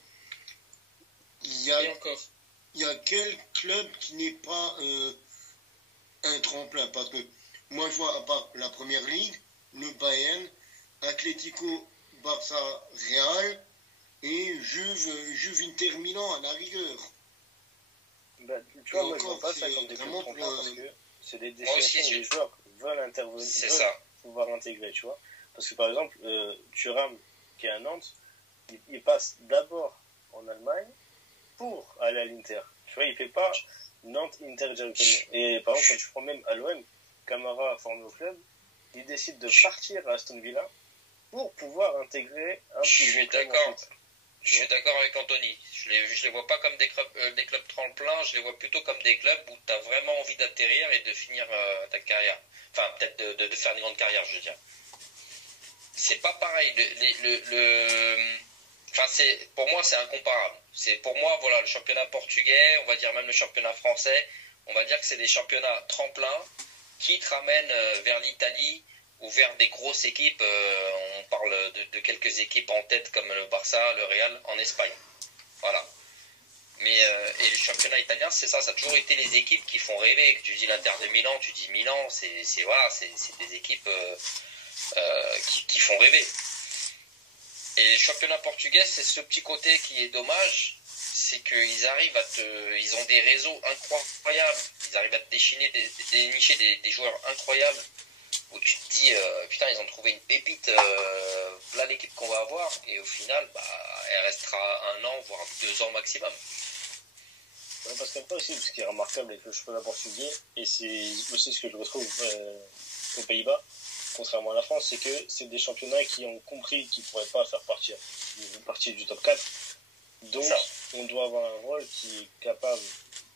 Il y a quel club qui n'est pas un tremplin? Parce que moi, je vois, à part la première ligue, le Bayern, Atlético, Barça, Real et Juve Inter Milan à la rigueur. Bah, tu vois, moi, je vois pas ça comme des clubs tremplins parce que c'est des destinations où les joueurs veulent intervenir, veulent pouvoir intégrer, tu vois. Parce que par exemple, Thuram, qui est à Nantes, il passe d'abord en Allemagne pour aller à l'Inter. Tu vois, il fait pas Nantes-Inter directement. Et par exemple, quand tu prends même à l'OM, Camara formé au club, il décide de partir à Aston Villa pour pouvoir intégrer un plus gros club ensuite. Je suis d'accord avec Anthony. Je les vois pas comme des clubs tremplins, je les vois plutôt comme des clubs où tu as vraiment envie d'atterrir et de finir ta carrière. Enfin, peut-être de faire une grande carrière, je veux dire. C'est pas pareil. Pour moi, c'est incomparable. Pour moi, voilà, le championnat portugais, on va dire même le championnat français, on va dire que c'est des championnats tremplins qui te ramènent vers l'Italie ou vers des grosses équipes. On parle de quelques équipes en tête comme le Barça, le Real en Espagne. Voilà. Mais et le championnat italien, c'est ça. Ça a toujours été les équipes qui font rêver. Tu dis l'Inter de Milan, tu dis Milan, c'est des équipes qui font rêver. Et le championnat portugais, c'est ce petit côté qui est dommage, c'est qu'ils arrivent ils ont des réseaux incroyables, ils arrivent à te dénicher des joueurs incroyables, où tu te dis, putain, ils ont trouvé une pépite, là l'équipe qu'on va avoir, et au final, elle restera 1 an, voire 2 ans maximum. Ouais, parce qu'après aussi, ce qui est remarquable avec le championnat portugais, et c'est aussi ce que je retrouve aux Pays-Bas, contrairement à la France, c'est que c'est des championnats qui ont compris qu'ils ne pourraient pas faire partie du top 4. Donc, on doit avoir un rôle qui est capable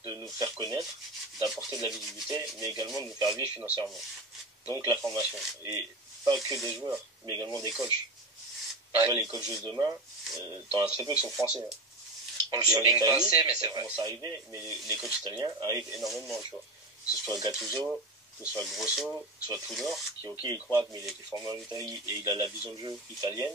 de nous faire connaître, d'apporter de la visibilité, mais également de nous faire vivre financièrement. Donc, la formation. Et pas que des joueurs, mais également des coachs. Ouais. Tu vois, les coachs de demain, dans la très peu qui sont français. Hein. On le souligne pas assez, mais c'est vrai. Ça commence à arriver, mais les coachs italiens arrivent énormément, tu vois. Que ce soit Gattuso, que ce soit Grosso, que ce soit Tudor, qui est ok, il croate, mais il a été formé en Italie et il a la vision de jeu italienne.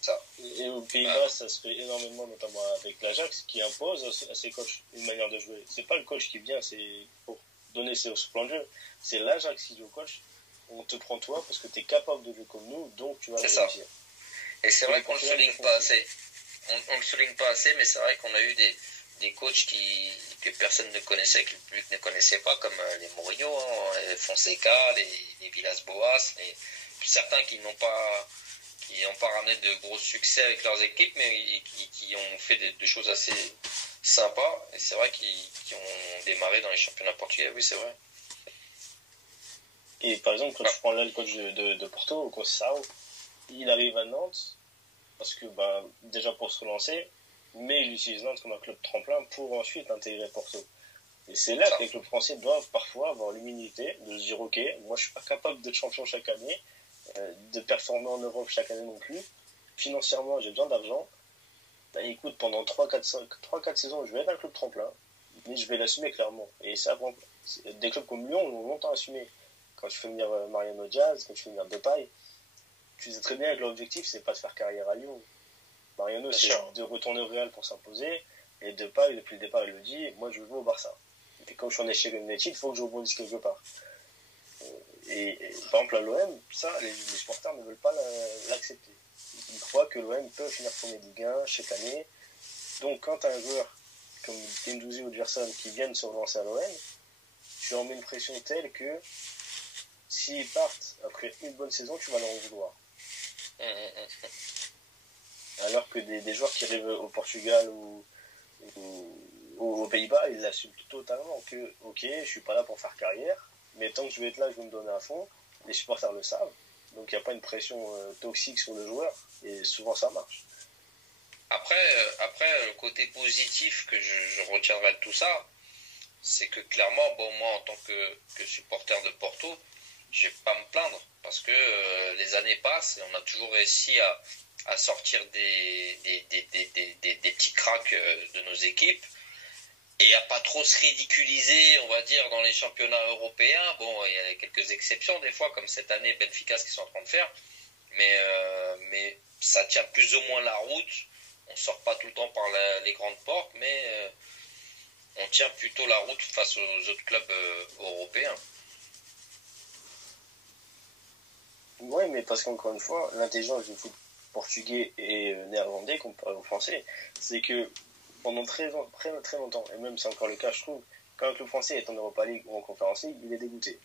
Ça. Et aux Pays-Bas, ça se fait énormément, notamment avec l'Ajax, qui impose à ses coachs une manière de jouer. C'est pas le coach qui vient, c'est pour donner ce plan de jeu. C'est l'Ajax qui dit au coach, on te prend toi parce que tu es capable de jouer comme nous, donc tu vas réussir. Et c'est vrai qu'on le souligne pas assez. On le souligne pas assez, mais c'est vrai qu'on a eu des coachs que personne ne connaissait, que le public ne connaissait pas, comme les Mourinho, les Fonseca, les Villas-Boas, et puis certains qui n'ont pas ramené de gros succès avec leurs équipes, mais qui ont fait des choses assez sympas, et c'est vrai qu'ils ont démarré dans les championnats portugais, oui c'est vrai. Et par exemple, quand je prends là le coach de Porto, Conceição, il arrive à Nantes, parce que déjà pour se relancer, mais il utilise Nantes comme un club tremplin pour ensuite intégrer Porto. Et c'est là que les clubs français doivent parfois avoir l'humilité de se dire, ok, moi je suis pas capable d'être champion chaque année, de performer en Europe chaque année non plus. Financièrement, j'ai besoin d'argent. Écoute, pendant 3-4 saisons, je vais être un club tremplin, mais je vais l'assumer clairement. Et ça, des clubs comme Lyon l'ont longtemps assumé. Quand tu fais venir Mariano Diaz, quand tu fais venir Depay, tu sais très bien que l'objectif, c'est pas de faire carrière à Lyon. Mariano, c'est de retourner au Real pour s'imposer. Et Depay, depuis le départ, il le dit, moi je veux au Barça. Et puis comme je suis en échec United, il faut que je rebondisse quelque part. Et par exemple, à l'OM, ça, les supporters ne veulent pas l'accepter. Ils croient que l'OM peut finir premier de Ligue 1 chaque année. Donc, quand tu as un joueur comme Guendouzi ou Gerson qui viennent se relancer à l'OM, tu leur mets une pression telle que s'ils partent après une bonne saison, tu vas leur en vouloir. Alors que des joueurs qui arrivent au Portugal ou aux Pays-Bas, ils l'assument totalement que, ok, je suis pas là pour faire carrière, mais tant que je vais être là, je vais me donner à fond. Les supporters le savent, donc il n'y a pas une pression toxique sur le joueur, et souvent ça marche. Après, le côté positif que je retiendrai de tout ça, c'est que clairement, moi en tant que supporter de Porto, je vais pas me plaindre, parce que les années passent et on a toujours réussi à sortir des petits cracks de nos équipes, et à pas trop se ridiculiser, on va dire, dans les championnats européens. Bon, il y a quelques exceptions des fois, comme cette année Benfica, ce qu'ils sont en train de faire, mais ça tient plus ou moins la route. On sort pas tout le temps par les grandes portes, mais on tient plutôt la route face aux autres clubs européens. Oui, mais parce qu'encore une fois, l'intelligence du foot portugais et néerlandais comparé au français, c'est que pendant très longtemps, et même c'est encore le cas, je trouve, quand un club français est en Europa League ou en Conference League, il est dégoûté.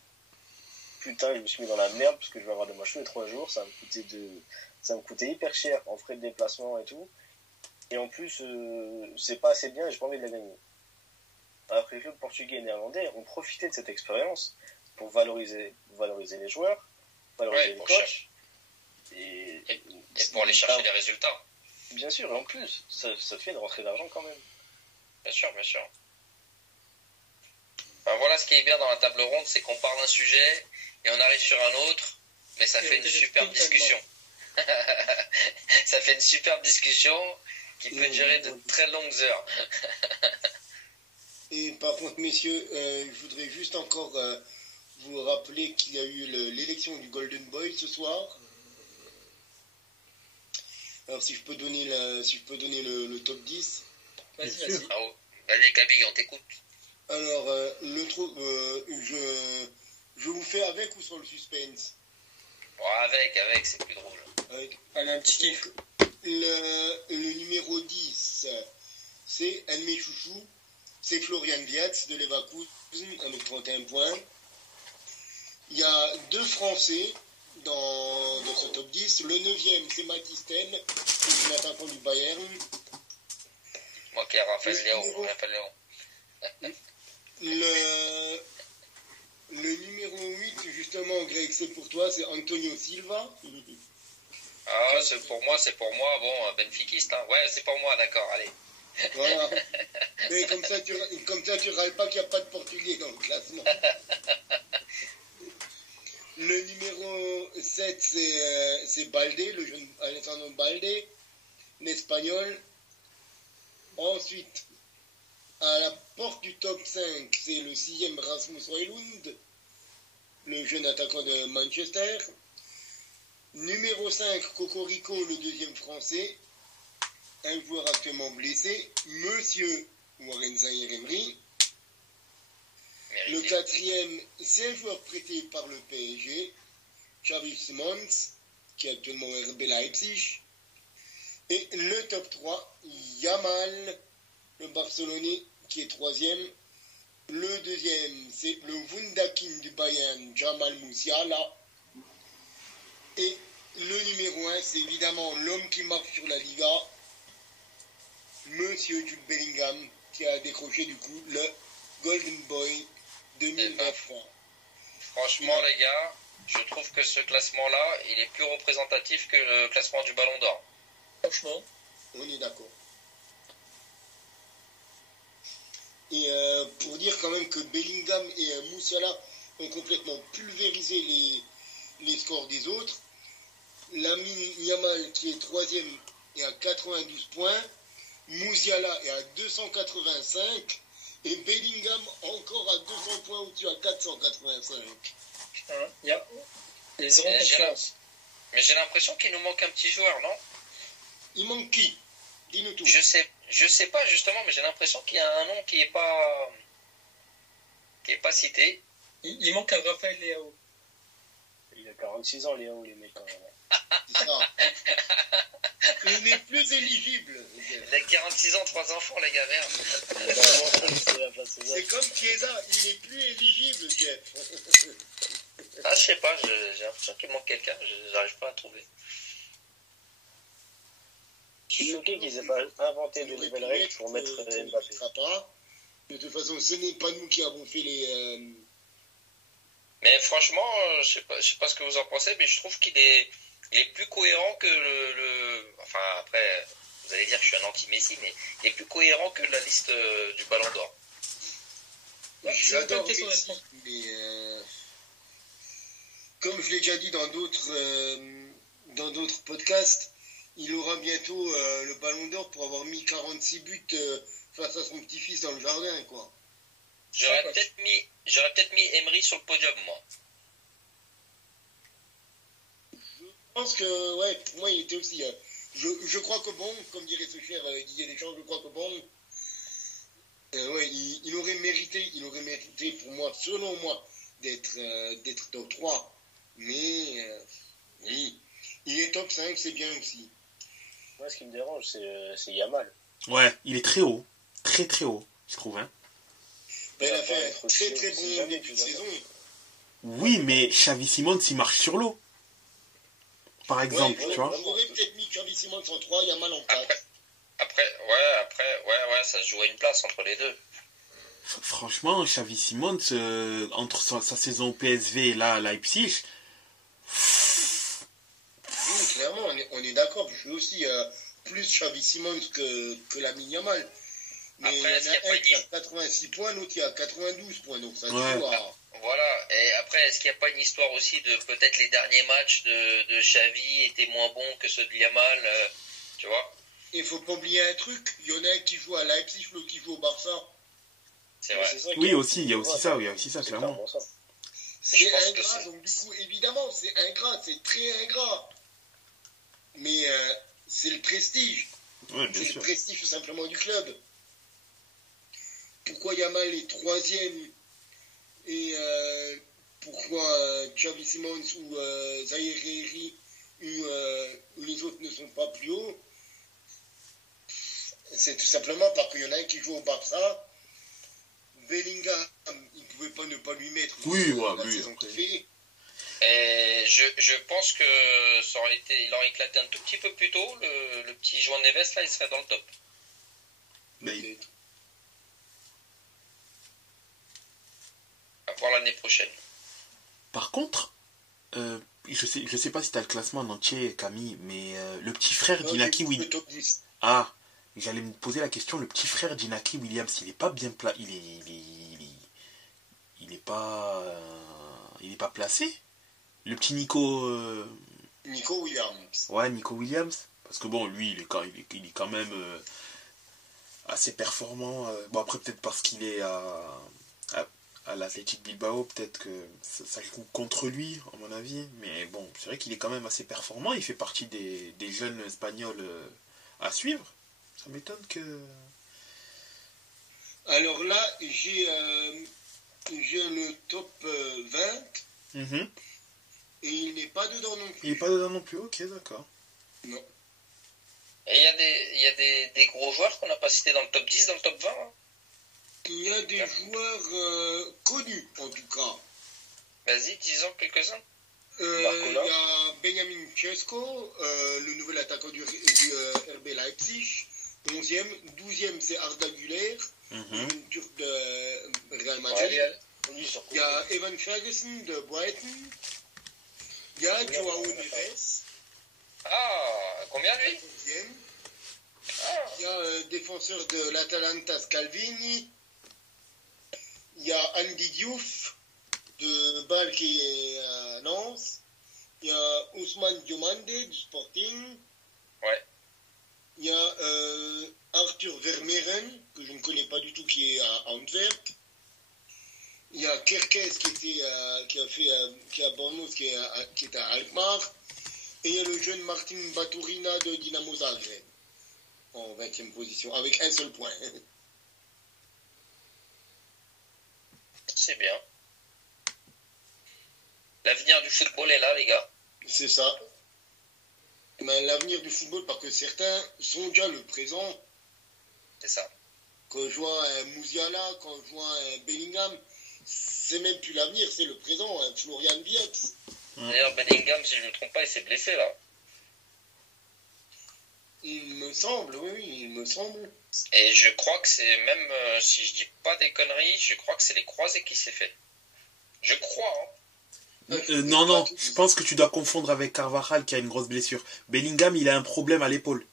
Putain, je me suis mis dans la merde parce que je vais avoir des matchs tous les 3 jours, ça me coûtait hyper cher en frais de déplacement et tout. Et en plus, c'est pas assez bien et j'ai pas envie de la gagner. Alors que les clubs portugais et néerlandais ont profité de cette expérience pour valoriser les joueurs, valoriser les coachs. Et pour aller chercher des résultats. Bien sûr, et en plus, ça te fait de rentrer d'argent quand même. Bien sûr. Voilà ce qui est bien dans la table ronde, c'est qu'on parle d'un sujet et on arrive sur un autre, mais ça fait une superbe discussion. Ça fait une superbe discussion qui peut durer de très longues heures. Et par contre, messieurs, je voudrais juste encore vous rappeler qu'il y a eu l'élection du Golden Boy ce soir. Alors si je peux donner le top 10. Vas-y. Vas-y Gabi, on t'écoute. Alors, je vous fais avec ou sans le suspense? Bon, avec, c'est plus drôle. Allez, un petit kiff. Le numéro 10, c'est un de mes chouchous, c'est Florian Wirtz de Leverkusen avec 31 points. Il y a 2 Français dans ce top 10. Le 9e, c'est Mathys Tel, c'est un attaquant du Bayern. Moi qui ai Raphaël Léon. Le numéro 8, justement, Greg, c'est pour toi, c'est Antonio Silva. Ah, c'est pour moi, bon, benfiquiste, hein. Ouais, c'est pour moi, d'accord, allez. Voilà. Mais comme ça, tu râles pas qu'il n'y a pas de Portugais dans le classement. Le numéro 7, c'est Baldé, le jeune Alessandro Baldé, l'Espagnol. Ensuite, à la porte du top 5, c'est le 6e Rasmus Højlund, le jeune attaquant de Manchester. Numéro 5, Cocorico, le deuxième français. Un joueur actuellement blessé, Monsieur Warren Zaïre-Emery. Le quatrième, c'est un joueur prêté par le PSG, Xavi Simons, qui est actuellement au RB Leipzig. Et le top 3, Yamal, le Barcelonais, qui est troisième. Le deuxième, c'est le Wunderkind du Bayern, Jamal Musiala. Et le numéro 1, c'est évidemment l'homme qui marche sur la Liga, Monsieur Jude Bellingham, qui a décroché du coup le Golden Boy 2023. Franchement, les gars, je trouve que ce classement-là, il est plus représentatif que le classement du Ballon d'Or. Franchement. On est d'accord. Et pour dire quand même que Bellingham et Musiala ont complètement pulvérisé les scores des autres, Lamine Yamal, qui est troisième, est à 92 points. Musiala est à 285. Et Bellingham encore à 200 points au-dessus à 485. Il y a les zéro confiance. Mais j'ai l'impression qu'il nous manque un petit joueur, non? Il manque qui? Dis-nous tout. Je sais pas justement, mais j'ai l'impression qu'il y a un nom qui est pas cité. Il manque un Raphaël Leao. Il a 46 ans, Léo, les mecs. C'est ça. Il n'est plus éligible. Il a 46 ans, 3 enfants, les gars, merde. C'est comme Chiesa, il n'est plus éligible, Jeff. Ah, je sais pas, j'ai l'impression qu'il manque quelqu'un, j'arrive pas à trouver. Je suis choqué qu'ils aient pas inventé de nouvelles règles pour mettre Mbappé. De toute façon, ce n'est pas nous qui avons fait les... Mais franchement, je sais pas ce que vous en pensez, mais je trouve qu'il est plus cohérent que Enfin, après, vous allez dire que je suis un anti-Messi, mais il est plus cohérent que la liste du Ballon d'Or. J'adore Messi, mais comme je l'ai déjà dit dans d'autres podcasts, il aura bientôt le Ballon d'Or pour avoir mis 46 buts face à son petit-fils dans le jardin, quoi. J'aurais peut-être mis Emery sur le podium, moi. Je pense que, ouais, pour moi, il était aussi... je crois que bon, comme dirait ce cher Didier Deschamps, je crois que bon... ouais, il aurait mérité pour moi, selon moi, d'être top 3. Mais, oui, il est top 5, c'est bien aussi. Moi, ce qui me dérange, c'est Yamal. Ouais, il est très haut. Très très haut, je trouve. Hein. Ben, il a fait un très très bon début de saison. Oui, mais Xavi Simons, il marche sur l'eau. Par exemple, tu vois. On aurait peut-être mis Xavi Simons en 3, Yamal en 4. Après, ça se joue à une place entre les deux. Franchement, Xavi Simons, entre sa saison au PSV et là à Leipzig... Oui, clairement, on est d'accord. Je suis aussi plus Xavi Simons que Lamine Yamal. Mais après, il y en a un qui a 86 points, l'autre qui a 92 points. Donc ça joue à... Voilà, et après, est-ce qu'il n'y a pas une histoire aussi de peut-être les derniers matchs de Xavi étaient moins bons que ceux de Yamal, tu vois? Il faut pas oublier un truc, il y en a un qui joue à Leipzig, l'autre qui joue au Barça. C'est vrai. Oui, aussi, il y a aussi ça, clairement. C'est ingrat, donc du coup, évidemment, c'est ingrat, c'est très ingrat. Mais c'est le prestige. Ouais, c'est le prestige tout simplement du club. Pourquoi Yamal est troisième et pourquoi Xavi Simons ou Zaïre Emery ou les autres ne sont pas plus hauts? C'est tout simplement parce qu'il y en a un qui joue au Barça. Bellingham, il ne pouvait pas ne pas lui mettre la saison qu'il fait. Et je pense que il aurait éclaté un tout petit peu plus tôt. Le petit João Neves, là, il serait dans le top. Mais... À voir l'année prochaine. Par contre, je sais pas si tu as le classement en entier, Camille, mais le petit frère d'Inaki Williams. Ah, j'allais me poser la question, le petit frère d'Inaki Williams, il est pas bien il est pas placé. Le petit Nico Williams. Ouais, Nico Williams. Parce que bon, lui, il est quand même assez performant. Bon, après, peut-être parce qu'il est à à l'Athletic Bilbao, peut-être que ça joue contre lui, à mon avis. Mais bon, c'est vrai qu'il est quand même assez performant. Il fait partie des jeunes espagnols à suivre. Ça m'étonne que... Alors là, j'ai le top 20 Mhm. et il n'est pas dedans non Il n'est plus. pas dedans non plus, ok, d'accord. Non. Et il y a des gros joueurs qu'on n'a pas cités dans le top 10, dans le top 20. Hein. Il y a des joueurs connus, en tout cas. Vas-y, disons quelques-uns. Il Barcola. y a Benjamin Chesko, le nouvel attaquant du RB Leipzig. 11e. 12e, c'est Arda Güler, Mhm. le Turc de Real Ouais, Madrid. Real. Lui, sur Il y a Evan Ferguson de Brighton. Il y a Joao Neves, Ah, combien lui 11e. Ah, Il y a défenseur de l'Atalanta Scalvini. Il y a Andy Diouf de Bâle qui est à Lens. Il y a Ousmane Diomande du Sporting. ouais. Il y a Arthur Vermeeren, que je ne connais pas du tout, qui est à Antwerp. Il y a Kerkez qui est à Bournemouth, qui est à Alkmaar. Et il y a le jeune Martin Baturina de Dynamo Zagreb, en 20e position, avec un seul point. C'est bien. L'avenir du football est là, les gars. C'est ça. Mais l'avenir du football, parce que certains sont déjà le présent. C'est ça. Quand je vois un Musiala, quand je vois un Bellingham, c'est même plus l'avenir, c'est le présent. Un Florian Wirtz. D'ailleurs, Bellingham, si je ne me trompe pas, il s'est blessé là. Il me semble, oui, il me semble. Et je crois que c'est même, si je dis pas des conneries, je crois que c'est les croisés qui s'est fait. Je crois, hein. Non, je pense que tu dois confondre avec Carvajal qui a une grosse blessure. Bellingham, il a un problème à l'épaule.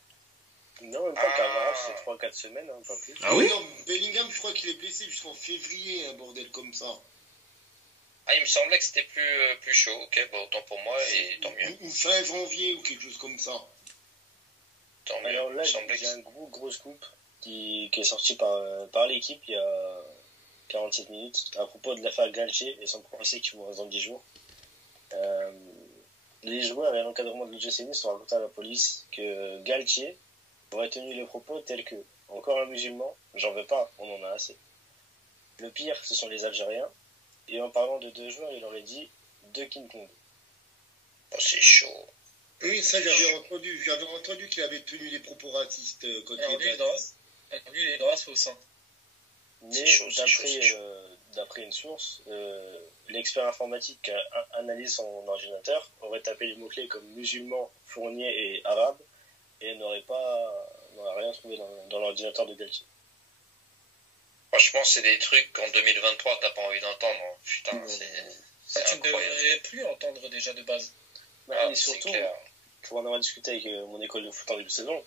Non, même pas Carvajal, c'est 3-4 semaines, hein, pas plus. Ah oui? Non, Bellingham, je crois qu'il est blessé jusqu'en février, un bordel comme ça. Ah, il me semblait que c'était plus chaud. Ok, bah autant pour moi et tant mieux. Ou fin janvier ou quelque chose comme ça. Tant mieux. Alors là, Il me semblait j'ai que- un gros scoop qui est sorti par l'équipe il y a 47 minutes à propos de l'affaire Galtier et son procès qui vous reste dans 10 jours. Les joueurs et l'encadrement de l'OGC Nice ont raconté à la police que Galtier aurait tenu les propos tels que « Encore un musulman, j'en veux pas, on en a assez ». Le pire, ce sont les Algériens. Et en parlant de 2 joueurs, il aurait dit « deux King Kong ». Oh, c'est chaud. Oui, ça j'avais entendu qu'il avait tenu des propos racistes quand Alors il lui, il est était... droit. Lui, il est droit, c'est au sein. Mais C'est chaud, c'est chaud, c'est chaud. d'après une source, l'expert informatique qui a analysé son ordinateur aurait tapé les mots-clés comme musulman, fournier et arabe et n'aurait rien trouvé dans l'ordinateur de Galtier. Franchement, c'est des trucs qu'en 2023, t'as pas envie d'entendre. Hein. Putain, Non. c'est Tu ne incroyable. devrais plus entendre déjà de base. Ah, et c'est surtout, clair. pour en avoir discuté avec mon école de foot en début de saison,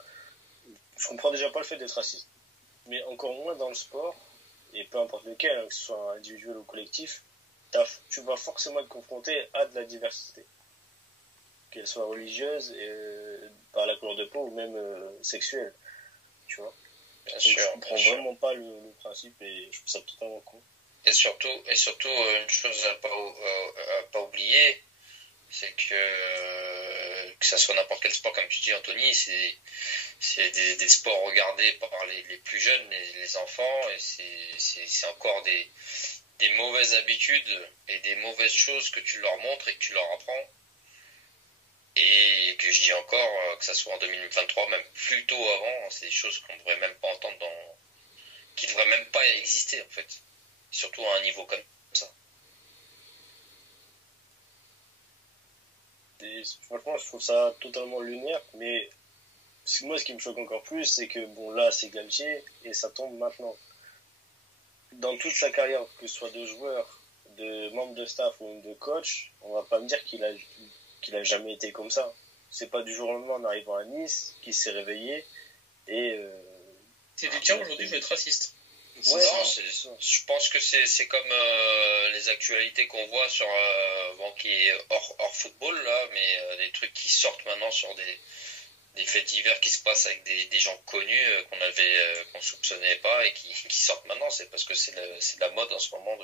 je comprends déjà pas le fait d'être raciste. Mais encore moins dans le sport, et peu importe lequel, hein, que ce soit individuel ou collectif, tu vas forcément être confronté à de la diversité. Qu'elle soit religieuse, par la couleur de peau ou même sexuelle. Tu vois. Bien Donc, sûr, je comprends bien sûr. vraiment pas le principe et je trouve ça totalement con. Et surtout, une chose à pas oublier, c'est que ça soit n'importe quel sport, comme tu dis, Anthony, c'est des sports regardés par les plus jeunes, les enfants, et c'est encore des mauvaises habitudes et des mauvaises choses que tu leur montres et que tu leur apprends. Et que je dis encore, que ça soit en 2023, même plus tôt avant, c'est des choses qu'on ne devrait même pas entendre qui ne devraient même pas exister, en fait. Surtout à un niveau comme ça. Et franchement, je trouve ça totalement lunaire, mais moi, ce qui me choque encore plus, c'est que, bon, là, c'est Galtier, et ça tombe maintenant. Dans toute sa carrière, que ce soit de joueur, de membre de staff ou de coach, on va pas me dire qu'il a jamais été comme ça. C'est pas du jour au lendemain en arrivant à Nice qu'il s'est réveillé, et... C'est dit, tiens, aujourd'hui, je vais être raciste. Ouais, Non, c'est ça. je pense que c'est comme les actualités qu'on voit sur qui est hors football là, mais des trucs qui sortent maintenant sur des faits divers qui se passent avec des gens connus qu'on soupçonnait pas et qui sortent maintenant. C'est parce que c'est la mode en ce moment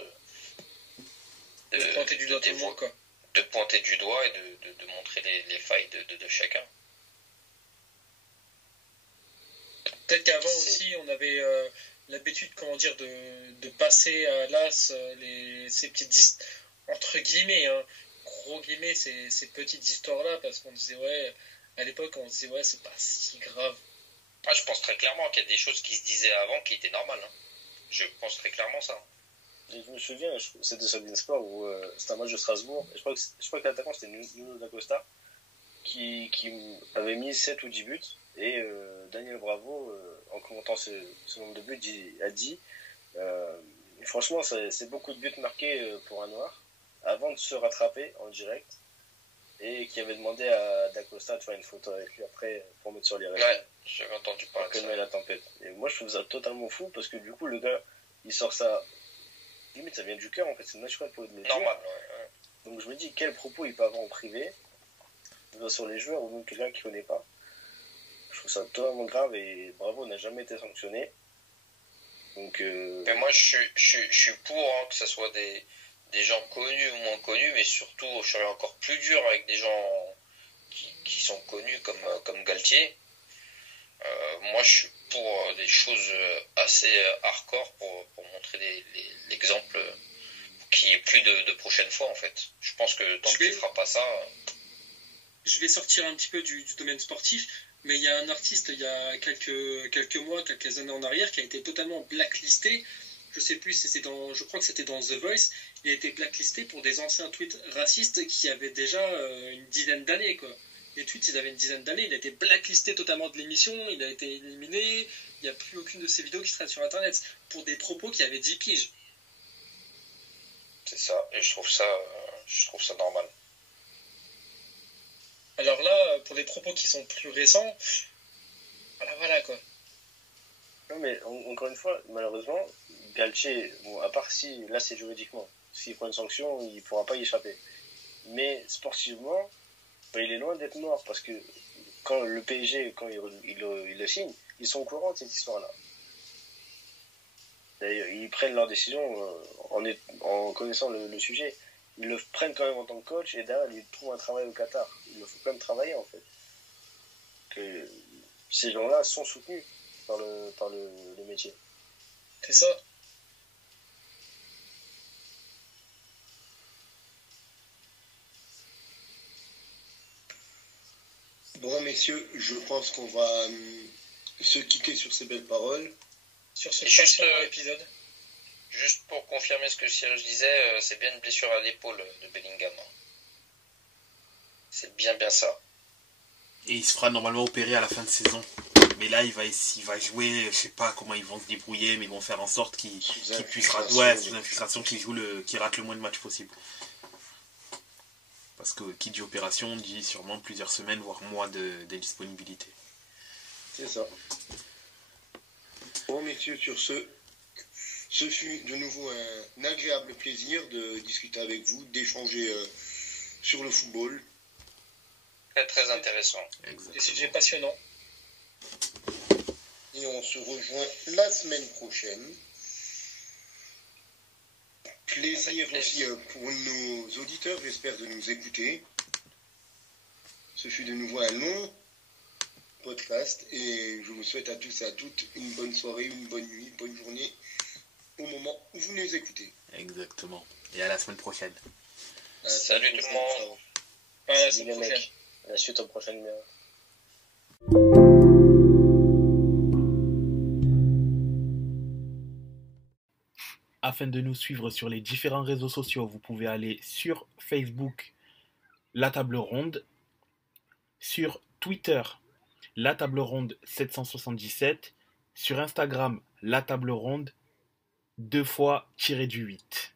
De pointer du doigt tout le monde, quoi. De pointer du doigt et de montrer les failles de chacun. Peut-être qu'avant aussi, on avait l'habitude, comment dire, de passer à l'as ces petites entre guillemets, hein, gros guillemets, ces petites histoires-là, parce qu'on disait, ouais, à l'époque, on disait, ouais, c'est pas si grave. Ah, je pense très clairement qu'il y a des choses qui se disaient avant qui étaient normales. Hein. Je pense très clairement ça. Je me souviens, c'était sur Beansport où c'était un match de Strasbourg. Et je crois que l'attaquant c'était Nuno D'Acosta qui avait mis 7 ou 10 buts. Et Daniel Bravo, en commentant ce nombre de buts, a dit franchement, c'est beaucoup de buts marqués pour un Noir avant de se rattraper en direct. Et qui avait demandé à D'Acosta de faire une photo avec lui après pour mettre sur les réseaux. Ouais, j'avais entendu parler de ça. La tempête. Et moi je trouve ça totalement fou parce que du coup le gars il sort ça. Limite, ça vient du cœur en fait, c'est naturel pour le dire. Normal, ouais. Donc je me dis, quel propos il peut avoir en privé, sur les joueurs ou même quelqu'un qui ne connaît pas. Je trouve ça totalement grave et Bravo n'a jamais été sanctionné. Donc, Mais moi je suis pour que ce soit des gens connus ou moins connus, mais surtout je serais encore plus dur avec des gens qui sont connus comme Galtier. Moi je suis pour des choses assez hardcore pour montrer l'exemple qu'il n'y ait plus de prochaine fois en fait. Je pense que tant qu'il ne fera pas ça... Je vais sortir un petit peu du domaine sportif, mais il y a un artiste il y a quelques mois, quelques années en arrière qui a été totalement blacklisté. Je sais plus, je crois que c'était dans The Voice. Il a été blacklisté pour des anciens tweets racistes qui avaient déjà une dizaine d'années, quoi. Les tweets, ils avaient une dizaine d'années. Il a été blacklisté totalement de l'émission. Il a été éliminé. Il n'y a plus aucune de ses vidéos qui traînent sur Internet pour des propos qui avaient 10 piges. C'est ça. Et je trouve ça normal. Alors là, pour des propos qui sont plus récents, voilà quoi. Non mais encore une fois, malheureusement, Galtier, bon, à part si, là c'est juridiquement, s'il prend une sanction, il ne pourra pas y échapper. Mais sportivement, il est loin d'être mort parce que quand le PSG, quand il le signe, ils sont au courant de cette histoire-là. D'ailleurs, ils prennent leur décision en connaissant le sujet. Ils le prennent quand même en tant que coach et derrière, ils trouvent un travail au Qatar. Il le faut quand même travailler en fait. Que ces gens-là sont soutenus par le métier. C'est ça. Bon, messieurs, je pense qu'on va se quitter sur ces belles paroles. Sur ce passionnant épisode. Juste pour confirmer ce que Cyrus disait, c'est bien une blessure à l'épaule de Bellingham. C'est bien ça. Et il se fera normalement opérer à la fin de saison. Mais là, il va jouer, je sais pas comment ils vont se débrouiller, mais ils vont faire en sorte qu'il puisse rater, sous infiltration, qu'il rate le moins de matchs possible. Parce que qui dit opération dit sûrement plusieurs semaines, voire mois de disponibilité. C'est ça. Bon, messieurs, sur ce fut de nouveau un agréable plaisir de discuter avec vous, d'échanger sur le football. Très très intéressant. Des sujets passionnants. Et on se rejoint la semaine prochaine. Plaisir aussi pour nos auditeurs, j'espère, de nous écouter. Ce fut de nouveau un long podcast et je vous souhaite à tous et à toutes une bonne soirée, une bonne nuit, une bonne journée au moment où vous nous écoutez. Exactement. Et à la semaine prochaine. Salut tout le monde. À la semaine prochaine. À la suite au prochain numéro. Afin de nous suivre sur les différents réseaux sociaux, vous pouvez aller sur Facebook, La Table Ronde, sur Twitter, La Table Ronde 777, sur Instagram, La Table Ronde, 2 fois tiré du 8.